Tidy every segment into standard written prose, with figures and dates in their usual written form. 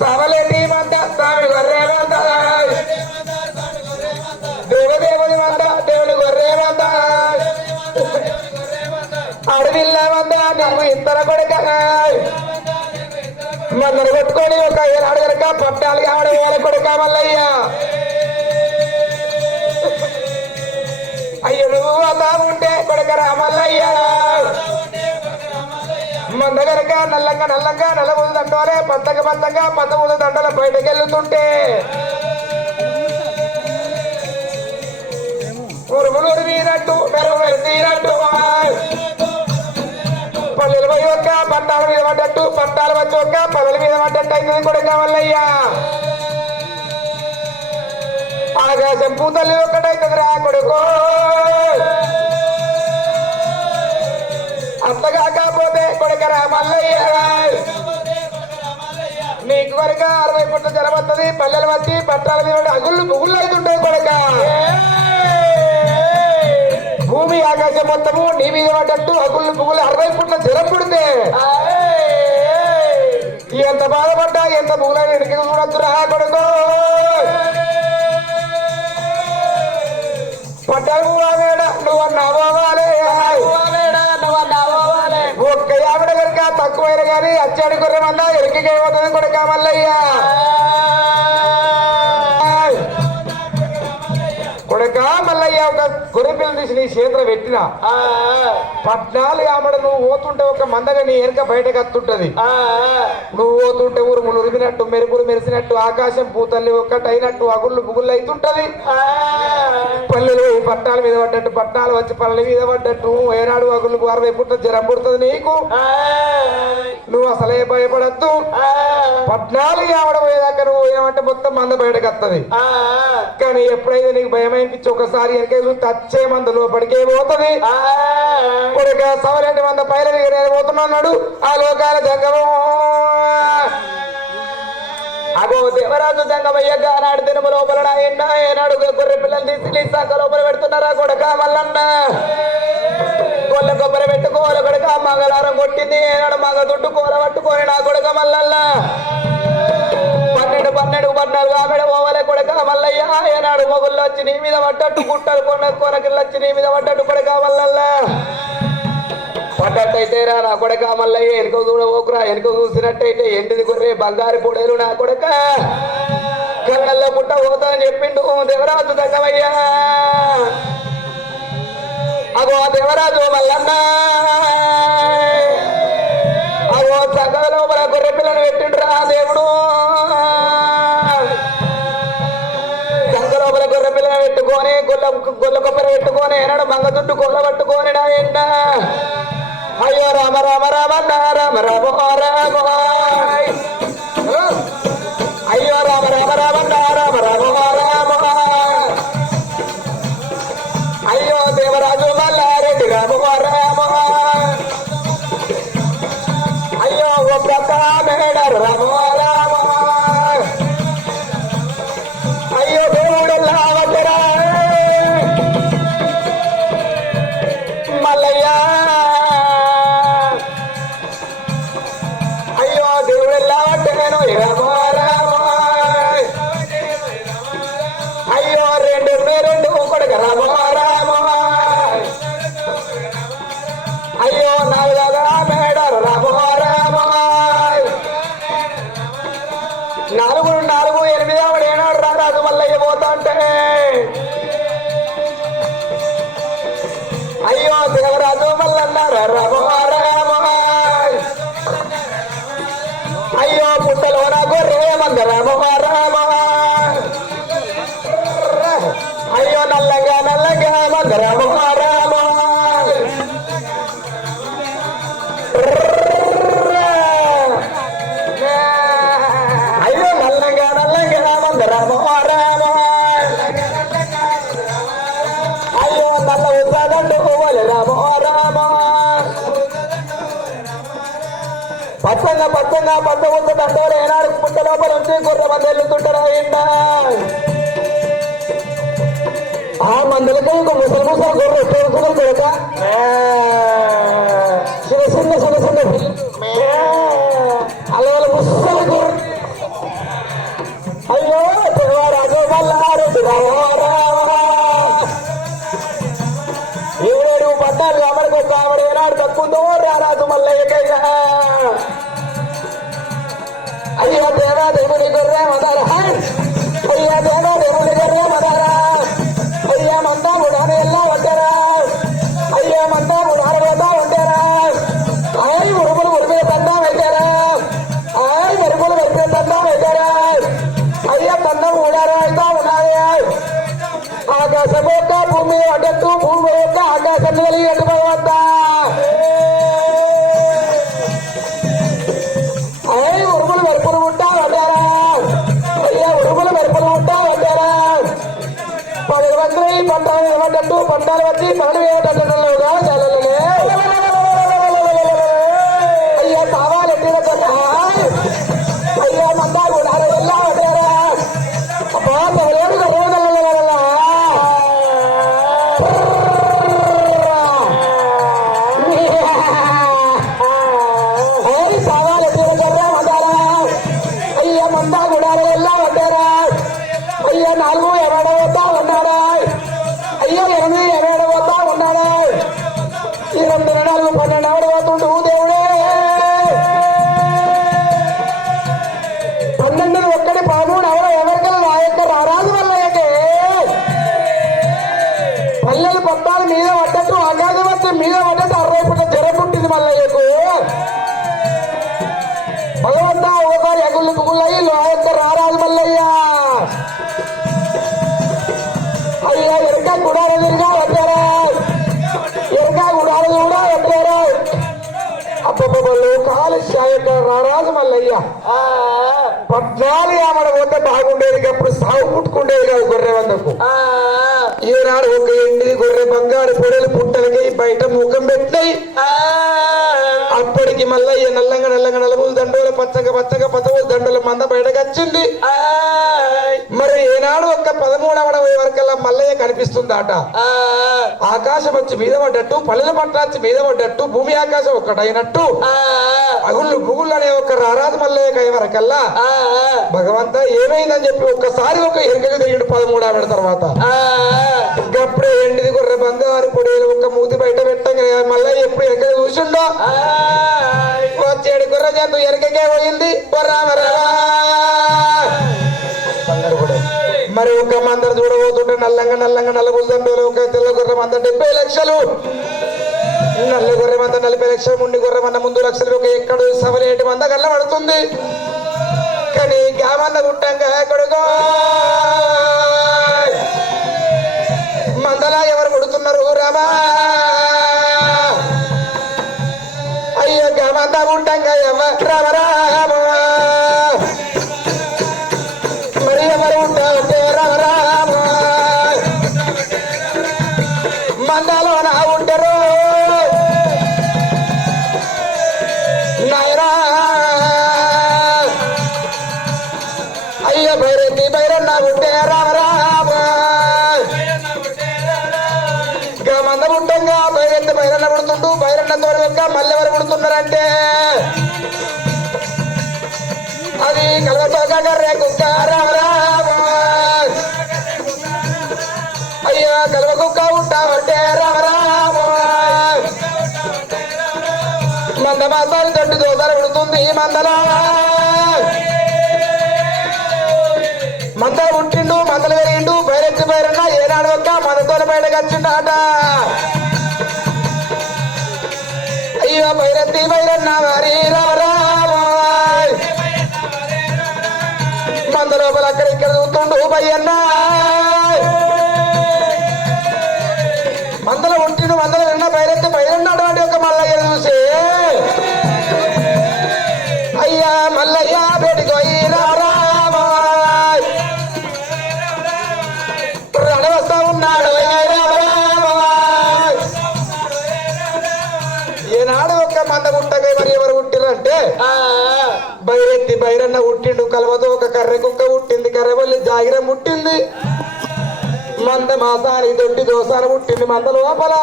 సవలెట్టి మంద స్వామి గొర్రె మంద దేవదేవుని మంద దేవుని గొర్రె మంద అడవిల్ల మంద నువ్వు ఇతర కొడుక మందరు కొట్టుకొని ఒక ఏనాడు కనుక పట్టాలి ఆడవేల కొడుక మల్లయ్య అయ్యో నువ్వు అలా ఉంటే కొడుకరా మల్లయ్య మంద గనక నల్లంగా నల్లంగా నల్లబులు దండోలే పంతగా పంతగా పంతములు దండల బయటకెళ్తుంటే ఉరుములు తీరట్టు మెరుగు తీరట్టు పల్లెల పోయి ఒక్క పట్టాల మీద పడ్డట్టు పట్టాలు వచ్చి ఒక్క పల్లెల మీద పడ్డట్టు అయింది కూడా కావాలయ్యా ఆకాశం పూతల్లి ఒక్కటైతుంది రా కొడుకో అంతగా కాకపోతే కొడుకరా మల్లయ్య నీకు కనుక 60 పుట్ల జలం వస్తుంది పల్లెలు వచ్చి పట్టాల మీద అగుళ్ళు పువ్వులు అవుతుంటాయి కొడుక భూమి ఆకాశం మొత్తము నీ మీద పడ్డట్టు అగుళ్ళు పువ్వులు 60 పుట్ల జలం పుడితే ఎంత బాధపడ్డా ఎంత పువ్వులు వెనక్కి చూడొద్దురా కొడుకు పట్టాలు నువ్వు అన్నావాలే ఒక్క యావిడ కనుక తక్కువైన కానీ అచ్చాడి గుర్రమన్నా ఎరికిగా ఏమవుతుంది కొడుక మల్లయ్య కొడుక మల్లయ్య ఒక గొర్రె పిల్లలు తీసి నీ చేతిలో పెట్టిన 14 ఆమడ నువ్వు పోతుంటే ఒక మందగా నీ ఎనక బయటకు వస్తుంటది నువ్వు పోతుంటే ఊరుములు ఉరిమినట్టు మెరుపులు మెరిసినట్టు ఆకాశం పూతల్లి ఒక్కటైనట్టు అగుళ్ళు పుగుళ్ళు అవుతుంటది పల్లెలు పట్టాల మీద పడ్డట్టు పట్టాలు వచ్చి పల్లెల మీద పడ్డట్టు ఏనాడు అగుళ్ళకు 60 పుట్ల జ్వరం పుడుతుంది నీకు నువ్వు అసలే భయపడద్దు 14 ఆవిడ పోయేదాకా నువ్వు ఏమంటే మొత్తం మంద బయటకు వస్తుంది కానీ ఎప్పుడైతే నీకు భయం అనిపించి ఒకసారి వెనక తచ్చే మంద లోపలికే పోతుంది కొడుక సవలేంటి మంద పైల పోతున్నాడు ఆ లోకాల జంగమం అగో దేవరాజు జంగమయ్యగా ఆనాడు తిరుమ లోపల ఏనాడు గొర్రె పిల్లలు తీసి సంఖ లోపల పెడుతున్నారా కొడుక మల్లన్న కొల్ల కొబ్బరి పెట్టుకోల కొడుక మంగళారం కొట్టింది ఏనాడు మగ దుడ్డు కూర పట్టుకొని నా కొడుక మల్లన్న 12 14 ఆమెడ పోవలే కొడుక మల్లయ్య ఏనాడు మొగుళ్ళు వచ్చి నీ మీద పడ్డట్టు గుట్టలు కొనకిళ్ళు వచ్చి నీ మీద పడ్డట్టు కొడుక మల్లల్ల పడ్డట్టయితే రా నా కొడుక మల్లయ్య వెనుక చూడబోకురా వెనుక చూసినట్టయితే ఎండిది గొర్రె బంగారు పొడేలు నా కొడుక కళ్ళల్లో పుట్ట పోతానని చెప్పిండు దేవరాజు దగ్గమయ్యా అగో దేవరాజు మల్లన్న అగో చక్కగా లోపల గొర్రె పిల్లను పెట్టిండ్రా దేవుడు చక్క లోపల గొర్రె పిల్లను పెట్టుకొని గొల్ల కొబ్బరి పెట్టుకొని ఏనాడు మంగదుడ్డు గొల్ల పట్టుకొని నాయన్న అయ్యో రామ రామ రామ రామ రామ రామ అయ్యో రామ రామ రామ రామ రామ రామ అయ్యో దేవరాజు మల్లారెడ్డి రామ రామ అయ్యో మేడ రామ రామ అయ్యో దేవుడు లావరా మల్లయ్య అయ్యో దేవుడు లావట్టేను రామ రామ అయ్యో రెండు కొడుక రామ రామ అయ్యో నాలుగగా మేడ రామ రామ 4 8 ఆవిడ ఏనాడు రారాజు మల్లయ్య పోతా అంటే అయ్యో దేవరాజు మల్లన్నారు రామ రామ అయ్యో పుట్టలో నా గొర్రె మంద రామ రామ అయ్యో నల్లగా మంద రామ రామ అయ్యో నల్లగా మంద రామ రామ అయ్యో నల్ల ఉత్సాదండు పోవాలి రామ రామ పచ్చంగా పచ్చ ఉంచ దండోలు ఏనాడు పుట్ట లోపల నుంచి గుర్ర మంది వెళ్తుంటారా ఏంటా ఆ మందులకి ఒక ముసలి గొర్రె కొడక చిన్న అలా ముసలి అయ్యో రాజు ఏడు పట్టాలు అమరికి ఆవిడ ఏనాడు తక్కువ రారాజు మల్లయ్యకయ్యా అయ్యో దేవా దేవుని గొర్రె మదారా అయ్యా దేవా దేవుని గొర్రె మదారా అయ్యా మందా ఉడాను ఎలా ఉంటారా అయ్యా మందా ఉడాను ఎలా ఉంటారా ఆయ్ ఉరుములు ఉరిమే తండా పెట్టారా ఆయ్ ఉరుములు ఉరిమే తండా పెట్టారా అయ్యా తండం ఊడారా అయితే ఉన్నది ఆకాశం యొక్క భూమి అడ్డట్టు భూమి యొక్క ఆకాశం వెళ్ళి ఎటు భగవంతా ఆయ్ ఉరుములు వెరుపులు ఉంటా ఉంటారా అయ్యా ఉరుములు వెరుపులు ఉంటా ఉంటారా 10 మంది పంటాలు ఏమంటట్టు పంటాలు వచ్చి పనులు ఏమిటంటలేదా చాలలే అయ్యా కావాలి అయ్యా మందా కూడా ఎలా ఉంటారా అబ్బా తెలియదు అయ్యా మందా కూడా ఎలా ఉంటారా అయ్యా 4 ఎవడ వద్దా ఉన్నాడా అయ్యా 8 ఎవడ వద్దా ఉన్నాడా 24 12 ఎవడ పోతుండు దేవుడే 12 1 13 ఎవరికైనా నా యొక్క రారాజు వల్లయ్యకే పల్లెలు పట్టాలు మీద పడ్డట్టు ఆకాశం వచ్చి మీద పడ్డట్టు 60 పుట్ట జర పుట్టింది మల్లయ్యకు భగవంతా ఒకసారి ఎగుళ్ళు పుగుళ్ళయ్యి ఆ యొక్క రారాజు మల్లయ్య అయ్యా ఎరుక గుడాలు తిరిగా వచ్చారా ఎరుక గుడాలు కూడా వచ్చారా అబ్బబ్బలు కాలుష్య యొక్క రారాజు మల్లయ్య 14 ఆమెడ పోతే బాగుండేది అప్పుడు సాగు పుట్టుకుండేది కాదు గొర్రె వందకు ఈనాడు ఒక ఎండి గొర్రె బంగారు పొడలు పుట్టలకి బయట ముఖం పెట్టినాయి అప్పటికి మల్లయ్య నల్లంగా నల్లంగా నలుగులు దండోల పచ్చగా పచ్చగా పదవులు దండోల మంద బయటకు వచ్చింది మరి ఏనాడు ఒక్క 13వ వరకల్లా మల్లయ్య కనిపిస్తుందట ఆకాశం వచ్చి మీద పడ్డట్టు పల్లెల పట్ల వచ్చి మీద పడ్డట్టు భూమి ఆకాశం ఒక్కటైనట్టు అగుళ్ళు గుగుళ్ళు అనే ఒక రారాజు మల్లయ్య కై వరకల్లా భగవంతా ఏమైందని చెప్పి ఒక్కసారి ఒక ఎరుకగా తిరిగి 13వ తర్వాత అప్పుడే ఎండిది గొర్రె బంగారు పొడేలు ఒక మూతి బయట పెట్టగా మల్లయ్య ఎప్పుడు ఎరుకగా చూసిండో వచ్చేడు గొర్రె జంతు ఎరుకకే పోయింది మరి ఒక మందరు చూడబోతుంటే నల్లంగా నల్లంగా నలుగురు దండోలు ఒక తెల్ల గొర్రె మంద 70 లక్షలు నల్ల గొర్రె మంద 40 లక్షలు ముండి గొర్రె మంద ముందు లక్షలు ఒక ఎక్కడు 7-8 మంద కళ్ళ పడుతుంది కానీ గా మంద పుట్టంగా కొడుకో మందలా ఎవరు కొడుతున్నారు రామా అయ్యో గా మంద పుట్టంగా ఎవరు రామ రామ మరి ఎవరు ఉంటా రామ రామ మందలో నా ఉంటారు నాయనా అయ్యో భైరెత్తి భైరన్న ఉంటే రామ రామ మంద పుట్టంగా భైరెత్తి భైరన్న పుడుతుంటూ భైరన్న తోడు యొక్క మళ్ళీ ఎవరు పుడుతున్నారంటే అది కలవతో రే కుక్క రామ రామ అయ్యా కలవ కుక్క ఉంటామంటే రామ రామ మంద మాసాలు 2 దోసాలు పుడుతుంది మందలా మందలు పుట్టిండు మందలు పెరిగిండు బయరెత్తి బయరన్నా ఏనాడు ఒక్క మనతో బయటకు వచ్చిండాట అయ్యో బైరెత్తి బైరన్నా వారి రామ మంద లోపల అక్కడిక్కడ చూస్తుండు బయ్యన్నా మందలు పుట్టిండు మందలు విన్న బైరెత్తి బైరన్నాడు అంటే ఒక మల్లయ్య చూసి అయ్యా మల్లయ్య బయటికి పోయి రామ వస్తా ఉన్నాడు ఏనాడు ఒక్క మంద పుట్టగా మరి ఎవరు పుట్టిరంటే బైరెత్తి బైరన్న పుట్టిండు కలవతో ఒక కర్రె కుక్క పుట్టింది కర్రెవల్లి జాగిరం పుట్టింది మంద మాసానికి 2 దోసాలు పుట్టింది మంద లోపల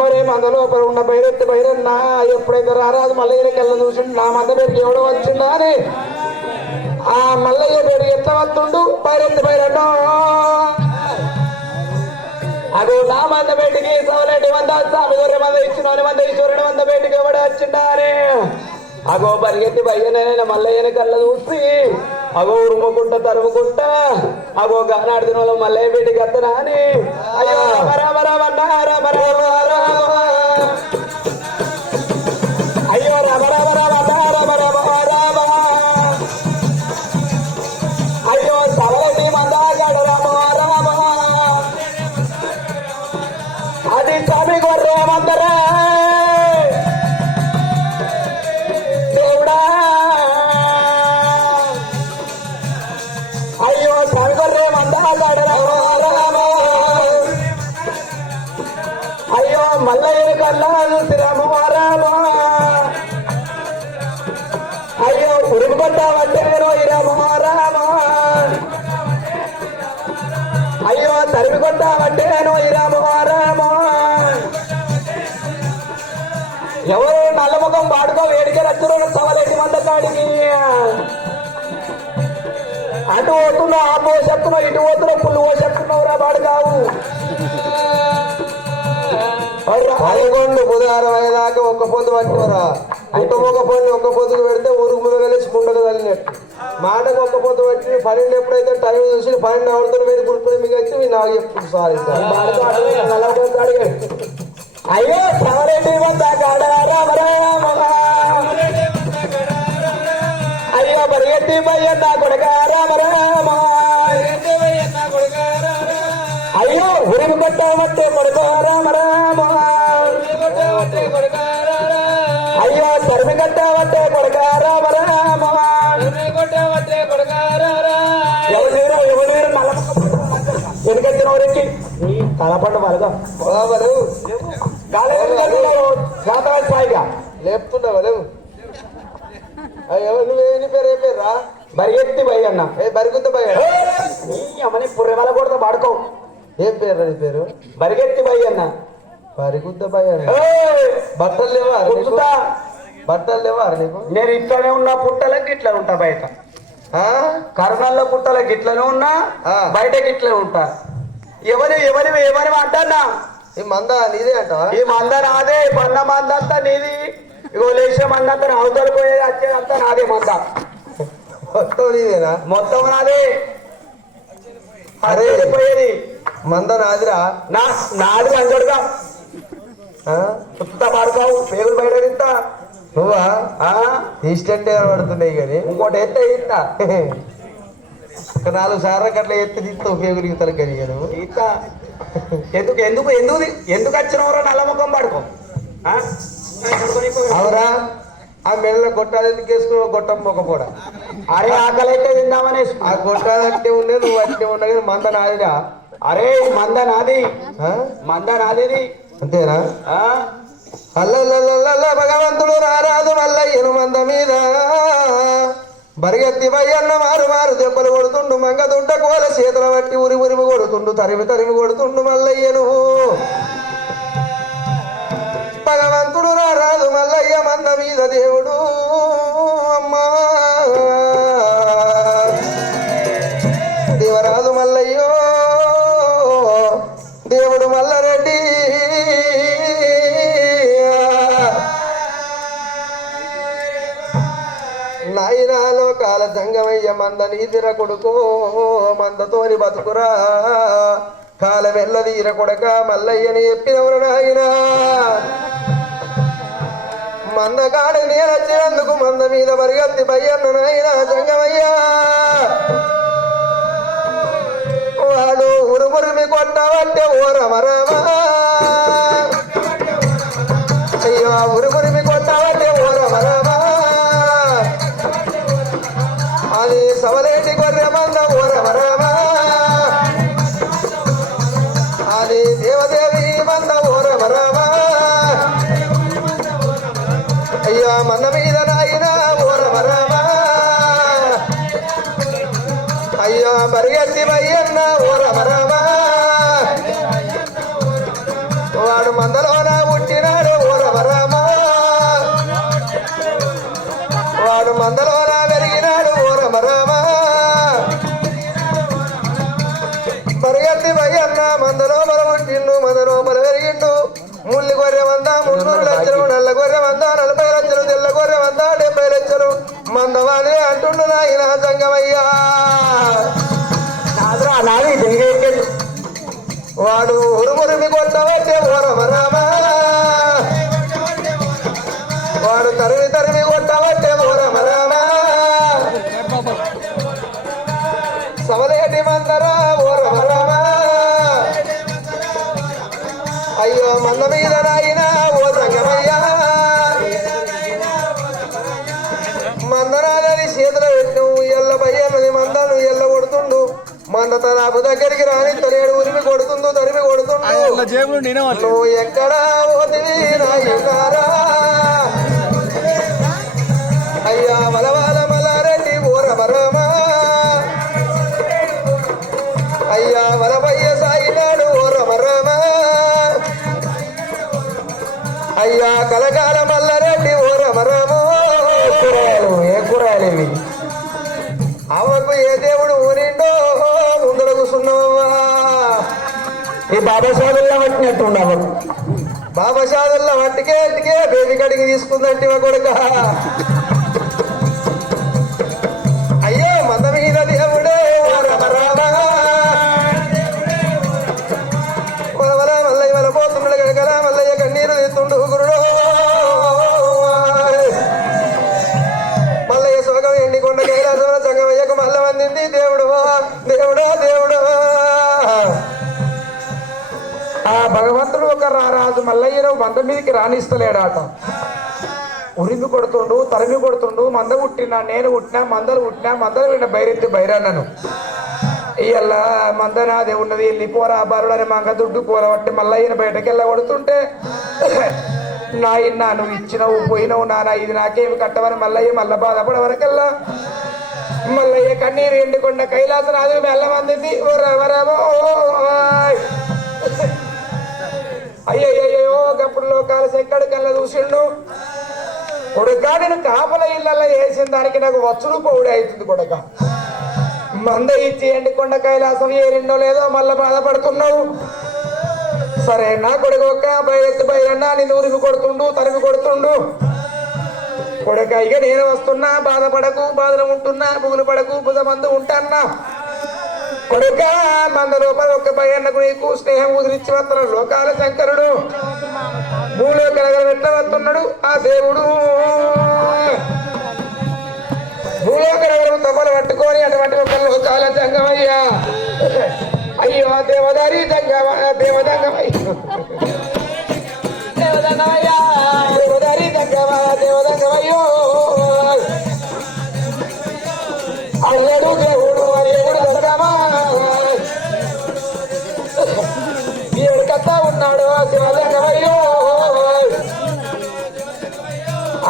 మరి మంద లోపల ఉన్న బయరెత్తి బయరన్నా ఎప్పుడైతే రారాదు మల్లయ్య కళ్ళ చూసి నా మంద పేరుకి ఎవడో వచ్చిందా అని ఆ మల్లయ్య పేరు ఎట్లా వస్తుండు బయరెత్తి బయరన్నో అదో నా మంద బయటికి సవలేటి మంద స్వామి గొర్రె మంద ఇచ్చిన మంద ఈశ్వరుని మంద బయటికి ఎవడో వచ్చిందా అని అగో పరిగెత్తి బయ్యనైనా మల్లయ్యని కళ్ళ చూసి అగో ఉరుముకుంటా తరుముకుంటా అగో గానాడుతున్న వాళ్ళు మల్లయ్య బయటికి వద్దనా అని అయ్యో అయ్యో అయ్యో సవలటి మందాగాడు అది స్వామి గొర్రె మందరా దేవుడా అయ్యో స్వామి గొర్రె మందాగాడు అయ్యో మల్లయ్య కల్లా శ్రీరామవారామా అయ్యో ఉరుగు కొట్టావంటేనో ఇరామవారామా అయ్యో తరిమి కొట్టావంటేనో ఇరామవారామా ఎవరు నల్లముఖం పాడుకో వేడికే రచ్చురోడు సవలేటి మంద కాడికి అటు పోతున్నావు ఆపు చెప్తున్నావు ఇటు పోతున్నావు పుల్లు చెప్తున్నావు రా బాడుకావు పదకొండు బుధవారం అయ్యేదాకా ఒక్క పొద్దు పట్టుకోరా ఒక పొద్దు ఒక్క పొద్దుకు పెడితే ఊరుకు ముందు కలిసి కుండలు కలిగినట్టు మాటకు ఒక్క పొద్దు పట్టి 12 ఎప్పుడైతే టైం చూసి 12 ఆడుతున్న మీద గుర్తుని మీకు వచ్చి మీరు నాకు చెప్తుంది సారీ సార్ అయ్యో సవరెడ్డి అయ్యో పరిగెత్తి బయ్యన్న కొడక అయ్యో ఉరుగు కొట్టామట్టే కొడుక అయ్యో తరిమి కట్టామట్టే కొడుక ఎవరు వెనుకొచ్చిన ఊరికి నీ తలపండు మరగా లేపుతున్నావా లేవు నువ్వేని పేరు ఏ పేరు రా బరిగెత్తి బయ్య అన్న బరిగుద్ద బయ్య అమ్మని పుర్రెమల కొడతా పాడుకో ఏం పేరు నీ పేరు బరిగెత్తి బయ్య అన్న బరిగుద్ద బయ్య బట్టలు లేవా బట్టలు లేవా నీకు నేను ఇట్లానే ఉన్నా పుట్టలకి ఇట్లా ఉంటా బయట కర్ణాల్లో పుట్టలకి ఇట్లనే ఉన్నా బయటకి ఇట్లనే ఉంటా ఎవరి అంటన్నా ఈ మంద నీదే అంట ఈ మంద నాదే పన్న మంద అంతా నీది ఇగో లేచే మంద అంతా అవతల పోయేది వచ్చేదంతా నాదే మంద మొత్తం నీదేనా మొత్తం నాదే అరే పోయేది మంద నాదిరా నాది అంగడుగా చుట్టా పాడుకోవు పేగులు బయట తింటా నువ్వా ఇష్టంటే పడుతున్నాయి కానీ ఇంకోటి ఎత్తే ఇస్తా ఒక 4 సార్లు అట్లా ఎత్తి తీస్తావు పేగులు ఇతలు కానీ నువ్వు ఇస్తా ఎందుకు వచ్చినవరో నల్లముఖం పడుకో అవరా ఆ మెల్ల గొట్టాలు ఎందుకు వేసుకున్నావు గొట్టం మొక్కపోడా అరే ఆకలి అయితే తిందామని ఆ గొట్టాలంటే ఉండే నువ్వు అట్టే ఉన్నా కానీ మంద నాదిరా అరే మంద నాది అంతేనా అల్లల్ల భగవంతుడు రారాదు మల్లయ్యను మంద మీద బరిగెత్తి బయ్యన్న మారు దెబ్బలు కొడుతుండు మంగదుంట కోల చేతుల బట్టి ఉరిమి కొడుతుండు తరిమి కొడుతుండు మల్లయ్యను భగవంతుడు రారాదు మల్లయ్య మంద మీద దేవుడు అమ్మా దేవరాజు మల్లయ్యో దేవుడు మల్లారెడ్డి నాయనాలో కాల జంగమయ్య మంద నీతిర కొడుకో మందతోని బతుకురా కాలం ఎల్లదీర కొడక మల్లయ్యని చెప్పినవరు నాయనా మందగాడ నేనొచ్చినందుకు మంద మీద పరిగెత్తి బయ్యన్న నాయనా జంగమయ్యా వాడు ఉరుమురిమి కొట్టవట్టే ఓరమరమా అయ్యో ఉరుమురిమి కొట్టవట్టే ఓరమరమా అది సవలేటి గొర్రె మంద ఓరమరమా అది దేవదేవి మంద ఓరమరమా అయ్యా మంద మీద నాయన ఓరమరమా అయ్యా పరిగెత్తి బయ్యన్న ఓరమరమా వాడు మందలోన వాడు మందలోన పెరిగినాడు ఓ రమరామా పరిగెత్తి భయన్న మందలో బలముట్టిండు మందలో బల పెరిగిండు ముల్లి గొర్రె వంద 300 లక్షలు నల్ల గొర్రె వంద 40 లక్షలు తెల్ల గొర్రె వంద 70 లక్షలు మందవాదే అంటుండు నాయన సంగమయ్యా వాడు ఉరుమురిమి కొట్టవచ్చే ఓ రమరామా వాడు తరిమి తరిమి కొట్టవచ్చే ఓ రమరామా సవలేటి మందరా ఓ రమరామా అయ్యో మంద మీద నాయన ఓ సంగమయ్యా మందరాలని చేతులు పెట్టు ఎల్ల పయ్యన్నది మందను ఎల్ల కొడుతుండు మంద తనాపు దగ్గరికి రాని తనేడు ఉరిమి కొడుతుండు తరిమి కొడుతుండు నువ్వు ఎక్కడా పోతివి నాయనారా అయ్యా వలవాల మలారెడ్డి ఓ రమరామా అయ్యా వలపయ్య సాయినాడు ఓ రమరామా అయ్యా కలకాల మల్లారెడ్డి ఓ రమరామో ఏ కూరగాయలు ఇవి అవ్వకు ఏ దేవుడు ఊరిండో ముందర కూర్చున్నావా ఈ బాబాసాదుల్లో పట్టినట్టు ఉండవు బాబాషాదుల్లో వట్టికే బేబీ కడిగి తీసుకుందంటే కొడుక అయ్యో మంద మీద దేవుడే ఓ రమరామా మల్లయ్య పోతున్నాడు కనుకలా మల్లయ్య కన్నీరు తీస్తుండు గురుడు మల్లయ్య సోగం ఎండికొండ కైలాసంలో సంగమయ్యకు మల్ల వందింది దేవుడు దేవుడు దేవుడు ఆ భగవంతుడు ఒక రారాజు మల్లయ్యను మంద మీదకి రాణిస్తలేడాట ఉరిమి కొడుతుండు తరిమి కొడుతుండు మంద పుట్టినా నేను పుట్టినా మందలు పుట్టినా మందలు విన్న బైరెత్తి బైరన్నను ఇయ్యల్లా మంద నాదే ఉన్నది వెళ్ళిపోరా బారుడని మంగ దుడ్డు పోలబట్టి మల్లయ్యను బయటకి వెళ్ళ కొడుతుంటే నాయన నువ్వు ఇచ్చినవు పోయినవు నానా ఇది నాకేమి కట్టవని మల్లయ్య మల్ల బాధపడే వరకల్లా మల్లయ్య కన్నీరు ఎండుకొండ కైలాసనాథు మెల్లమంది అయ్యయ్యో గప్పుడు లోకాల ఎక్కడి కల్లా చూసిండు కొడుక నేను కాపల ఇళ్ళల్లో వేసిన దానికి నాకు వచ్చుడు పౌడి అవుతుంది కొడుక మంద ఇచ్చి ఎండుకొండ కైలాసం ఏరిండో లేదో మళ్ళా బాధపడుతున్నావు సరే నా కొడుకు ఒక్క బయట బయరన్నా నిన్ను ఉరిమి కొడుతుండు తరిమి కొడుతుండు కొడుక ఇక నేను వస్తున్నా బాధపడకు బాధలు ఉంటున్నా బుగులు పడకు బుధమందు ఉంటాన్నా కొడుక మంద లోపల ఒక్క భయన్నకు నీకు స్నేహం కుదిరించి వస్తున్నాడు లోకాల శంకరుడు భూలో కలగల వస్తున్నాడు ఆ దేవుడు భూలో కలగలు తప్పలు పట్టుకొని అటువంటి ఒక లోకాల జంగమయ్యా అయ్యో దేవదారి జంగమ దేవదంగమయ్య దేవదంగమయ్యా దేవదారి జంగమ దేవదంగమయ్యో అల్లడు దేవుడు అల్లడు జంగమా ఏడు కథ ఉన్నాడు శివలింగమయ్యో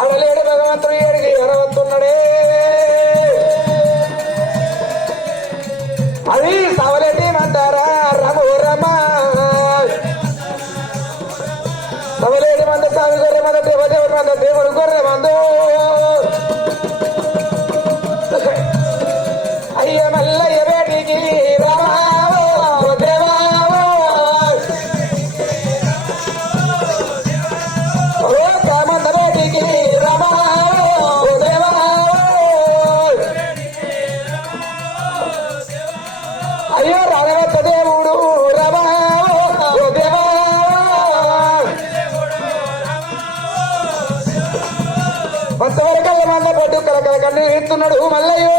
అడలేడు భగవంతుడు ఏడికి ఎరవస్తున్నాడే అది సవలేటి మంటారా రమో రమ సవలేటి మంద స్వామి గొర్రె మంద దేవదేవుడు మంద దేవుడు గొర్రె మందు అయ్య మల్లయ్య బేటికి అయ్యో రాఘవత్త దేవుడు రమా దేవా భక్తవరకల్ల మంద పట్టు కలకల కన్ను ఇస్తున్నాడు మల్లయ్యో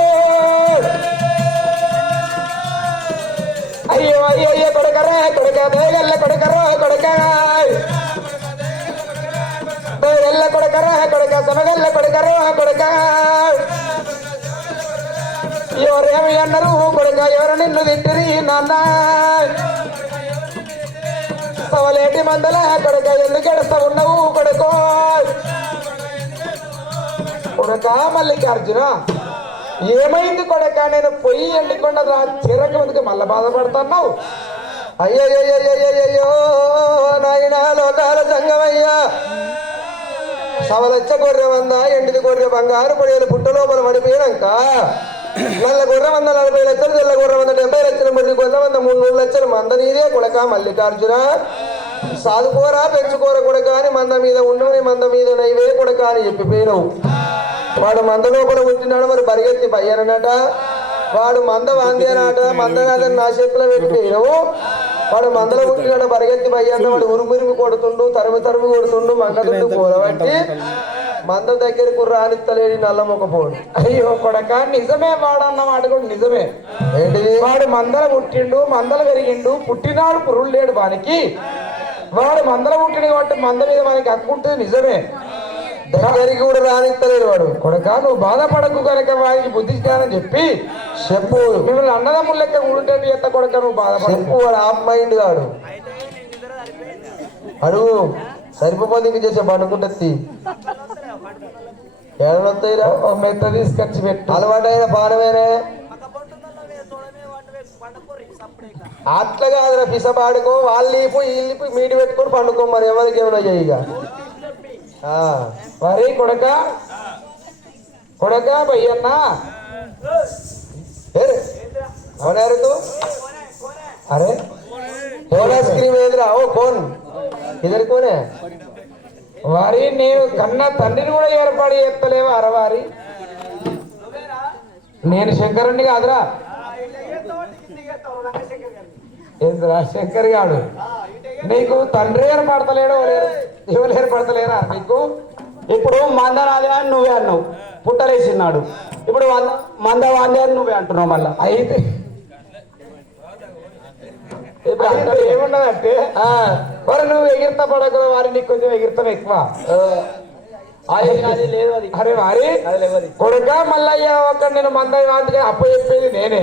అయ్యో అయ్యో అయ్యో కొడకరా కొడక దేగల్ల కొడకరా కొడక దేగల్ల కొడకరా కొడక సమగల్ల కొడకరా కొడక ఎవరేమి అన్నారు కొడుక ఎవరు నిన్ను తిట్టిరి నాన్న సవలేటి మందల కొడుక ఎందుకు ఎడస్తా ఉన్నావు కొడుకో కొడుక మల్లికార్జున ఏమైంది కొడుక నేను పొయ్యి ఎండికొండ చిరకు ఎందుకు మళ్ళా బాధపడుతున్నావు అయ్యయ్యో నాయన లోకాల సంగమయ్యా సవలచ్చ గొర్రె వంద ఎండిది గొర్రె బంగారు పొడియలు పుట్ట లోపల పడిపోయాక నల్ల గొర్రె వంద 40 లక్షలు తెల్ల గొర్రె వంద 70 లక్షలు ముడి గొర్రె వంద 300 లక్షలు మంద నీదే కొడక మల్లికార్జున సాదుకోరా పెంచుకోర కొడక అని మంద మీద ఉండవని మంద మీద నైవే కొడక అని చెప్పిపోయినావు. వాడు మంద లోపల పుట్టినాడు మరి పరిగెత్తి పయ్యానట. వాడు మంద వాందేనాట మంద కాదని నా చేతిలో పెట్టిపోయినావు. వాడు మందలో పుట్టినాడు పరిగెత్తి పయ్యాన వాడు ఉరుమురిమి కొడుతుండు తరుము కొడుతుండు మంగతుండు కూరబట్టి మంద దగ్గరకు రానిత్తలేని నల్ల మొక్కపోడు. అయ్యో కొడక నిజమే వాడన్న మాట కూడా నిజమే. ఏంటిది? వాడు మందల పుట్టిండు మందల పెరిగిండు పుట్టినాడు పురుడు లేడు వానికి. వాడు మందల పుట్టిండు కాబట్టి మంద మీద మనకి హక్కుంటుంది నిజమే. దగ్గరికి కూడా రానిత్తలేడు వాడు. కొడక నువ్వు బాధపడకు కనుక వారికి బుద్ధి జ్ఞానం చెప్పి చెప్పు. మిమ్మల్ని అన్నదమ్ముల లెక్క ఉంటేట్టు ఎత్త కొడక నువ్వు బాధపడకు. చెప్పు. వాడు ఆఫ్ మైండ్ కాడు. అడుగు సరిపోతే ఇంక చేసే పండుకుంటుంది. ఏడనొస్తాయిరా మెత్త తీసుకొచ్చి పెట్టు. అలవాటైన పానమేనే అట్లా కాదురా పిసపాడుకో. వాళ్ళు వీళ్ళు మీడి పెట్టుకొని పండుకో. మరి ఎవరికి ఏమైనా చేయగా వరి కొడక కొడక భయ్యన్న అవునారు తూ అరే కోన్ ఐస్ క్రీమ్ ఏదిరా? ఓ కోన్ ఇద్దరు కోనే వారి నేను కన్నా తండ్రిని కూడా ఏర్పాటు చేస్తలేవు అరవారి. నేను శంకరుణ్ణి కాదురా. ఏంద్రా శంకర్ గాడు నీకు తండ్రి ఏర్పడతలేడు ఎవరు ఏర్పడతలేరా నీకు? ఇప్పుడు మంద నాది అని నువ్వే అన్నావు పుట్టలేసిన్నాడు. ఇప్పుడు మంద వాంది అని నువ్వే అంటున్నావు మళ్ళా. అయితే ఇప్పుడు అంతా ఏమున్నదంటే మరి నువ్వు ఎగిరిత పడక వారి నీకు కొంచెం ఎగిరితం ఎక్కువ. అది లేదు అది. అరే వారి కొడుక మల్లయ్య ఒక నేను మంద వాంతిగా అప్ప చెప్పేది నేనే.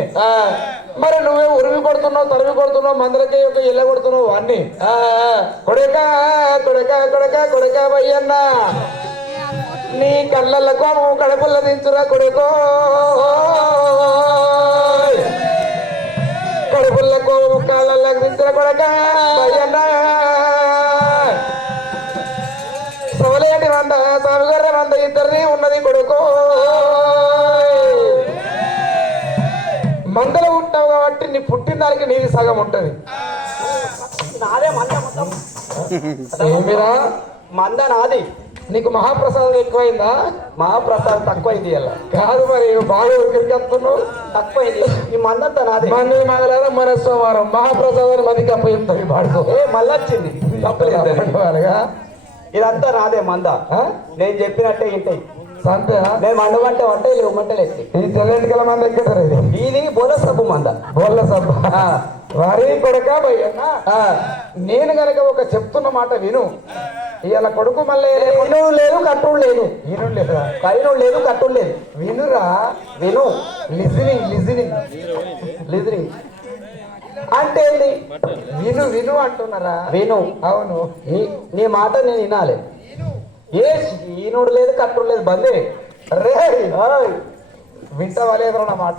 మరి నువ్వే ఉరిమి కొడుతున్నావు తరిమి కొడుతున్నావు మందలకి ఒక ఇళ్ళ కొడుతున్నావు వాడిని. కొడుక కొడుక కొడుక కొడుక భయ్యన్న నీ కళ్ళకు కడుపుల్ల దించురా కొడుకో. కడుపులకు కళ్ళకు దించురా కొడుక భయ్యన్న. సవలేటి మంద సాగుగర్ర మంద ఇద్దరిని ఉన్నది కొడుకో. మందలో ఉంటావు కాబట్టి నీ పుట్టిన దానికి నీది సగం ఉంటది. ఏమిరా మంద నాది. నీకు మహాప్రసాదం ఎక్కువైందా? మహాప్రసాదం తక్కువైంది అలా కాదు మరి బాగా ఉరికెత్తున్నావు. తక్కువైంది. ఈ మందంతా నాది. మంది మంగళవారం మన సోమవారం మహాప్రసాదాన్ని మందికి అప్పచెప్తావు. పాడుకో మళ్ళీ వచ్చింది తప్పలేదుగా. ఇదంతా నాదే మంద. నేను చెప్పినట్టే ఇంటాయి. సంతే నేను మండమంటే వంటే లేవు మంటలేదు. ఈ తెల్లెంటికల మంది ఎక్కుతారు. ఇది బోల సబ్బు మంద. బోళ్ళ సబ్బ వారి కొడుక భయ్యన్న నేను గనక ఒక చెప్తున్న మాట విను. ఇవాళ కొడుకు మళ్ళీ వినుడు లేదు కట్టుడు లేదు. వినుడు లేదా? కైనుడు లేదు కట్టుడు లేదు. వినురా విను. లిజనింగ్ లిజనింగ్ లిజనింగ్ అంటే ఏంటి? విను విను అంటున్నారా? విను. అవును నీ మాట నేను వినాలి. ఏ ఈనుడు లేదు కట్టుడు లేదు బందే. రే వింటవా లేదు నా మాట?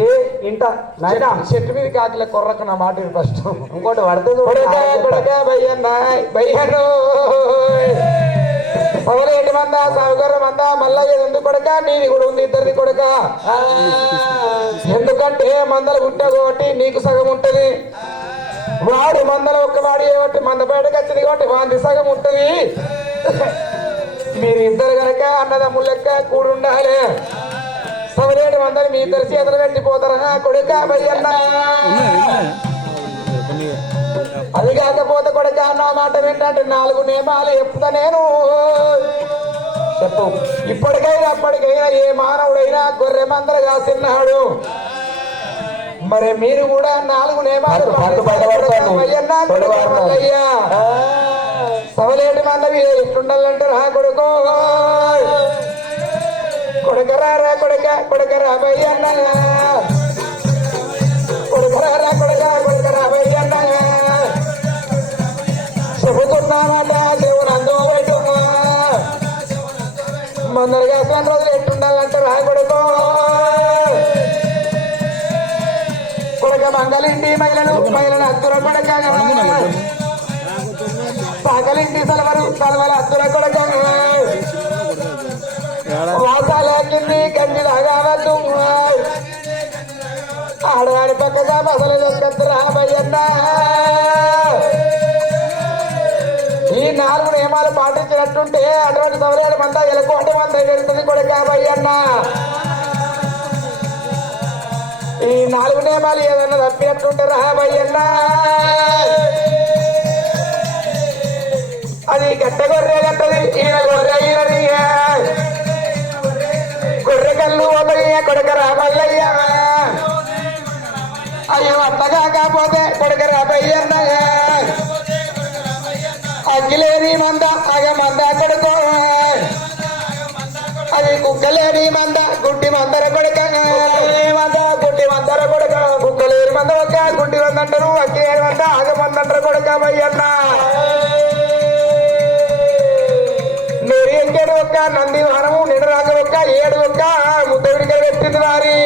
ఏ ఇంట నాయనా చెట్టు మీద కాకిలే కొర్రకు నా మాట ఫస్ట్. ఇంకోటి పడితే పవలేటి మంద సాగుగర్ర మంద మళ్ళా ఎందుకు కొడక నీది కూడా ఉంది ఇద్దరిది కొడక. ఎందుకంటే మందలు పుట్టావు కాబట్టి నీకు సగం ఉంటది. వాడు మందల ఒక్క వాడి కాబట్టి మంద బయటకు వచ్చింది కాబట్టి వాంది సగం ఉంటది. మీరు ఇద్దరు కనుక అన్నదమ్ముల లెక్క కూడుండాలి. సవలేడు మందని మీ ఇద్దరు చేతులు కట్టిపోతారా కొడుక భయ్యన్న. అది కాకపోతే కొడుక నా మాట ఏంటంటే 4 నియమాలు చెప్తా నేను. చెప్పు. ఇప్పటికైనా అప్పటికైనా ఏ మానవుడైనా గొర్రె మందలు కాసిన్నాడు. మరి మీరు కూడా 4 నియమాలు అయ్యా. సవలేటి మందవి ఎట్లుండాలంటే రా కొడుకో. కొడుకరా కొడుక కొడుకరా భయ్యన్న. కొడుకరా కొడుకరా భయ్యన్న. చెబుతున్నామాట దేవుని అందో పెట్టున్నా. మందరు కాసిన రోజులు ఎట్టుండాలంటే రా కొడుకో. కొడుక మంగళింటి మహిళను అద్దుర కొడుక పగలింటి సలవల అత్తుల కొడక మోసాలేకింది గంజి తాగవద్దు ఆడవారి పక్కగా బసలు దొరకద్దురా భయ్యన్న ఈ 4 నియమాలు పాటించినట్టుంటే అటువంటి సౌర్యాలు మంద ఎలకోటి మంద పెడుతుంది కొడుక భయ్యన్న ఈ 4 నియమాలు ఏదన్నా తప్పినట్టుంటే రా భయ్యన్న అది గట్ట గొర్రె గట్టది ఈయన గొర్రె ఈయనది గొర్రె కళ్ళు పోతాయి కొడుక రా మల్లయ్య అయ్యో అట్టగా కాకపోతే కొడుక రా భయ్యన్న అగ్గిలేని మంద అగ మంద కొడుకో అది కుక్కలేని మంద గుడ్డి మందర కొడుక మంద గుడ్డి మందర కొడుక కుక్కలేని మంద ఒక గుడ్డి మంద అంటారు అగ్గిలేని మంద ఆగ మంద అంటారు కొడుక భయ్యన్న నేను ఎంకేడు ఒక్క నంది వారము నిడరాజు ఒక్క 7 ఒక్క ముద్దవిడిగా పెట్టింది వారి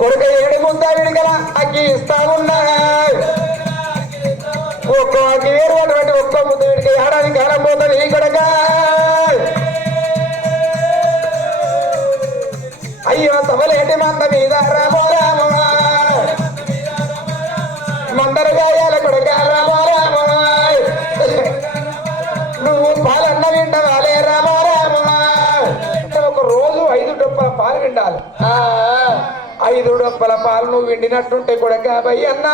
కొడుక 7 ముద్ద విడిగల అగ్గి ఇస్తా ఉన్నా ఒక్క అగ్గి వేరు అటువంటి ఒక్క ముద్ద విడిక ఏడాది కాలం పోతుంది ఈ కొడుక అయ్యో సభలేటి మంద మీద రామో రామ మందర గాయాల కొడుక రామో రామ నువ్వు పాలన్న వింటవాలే రామో రామ ఒక రోజు 5 డొప్పల పాలు విండాలి 5 డొప్పల పాలు నువ్వు విండినట్టుంటే కొడుక భయ్యన్న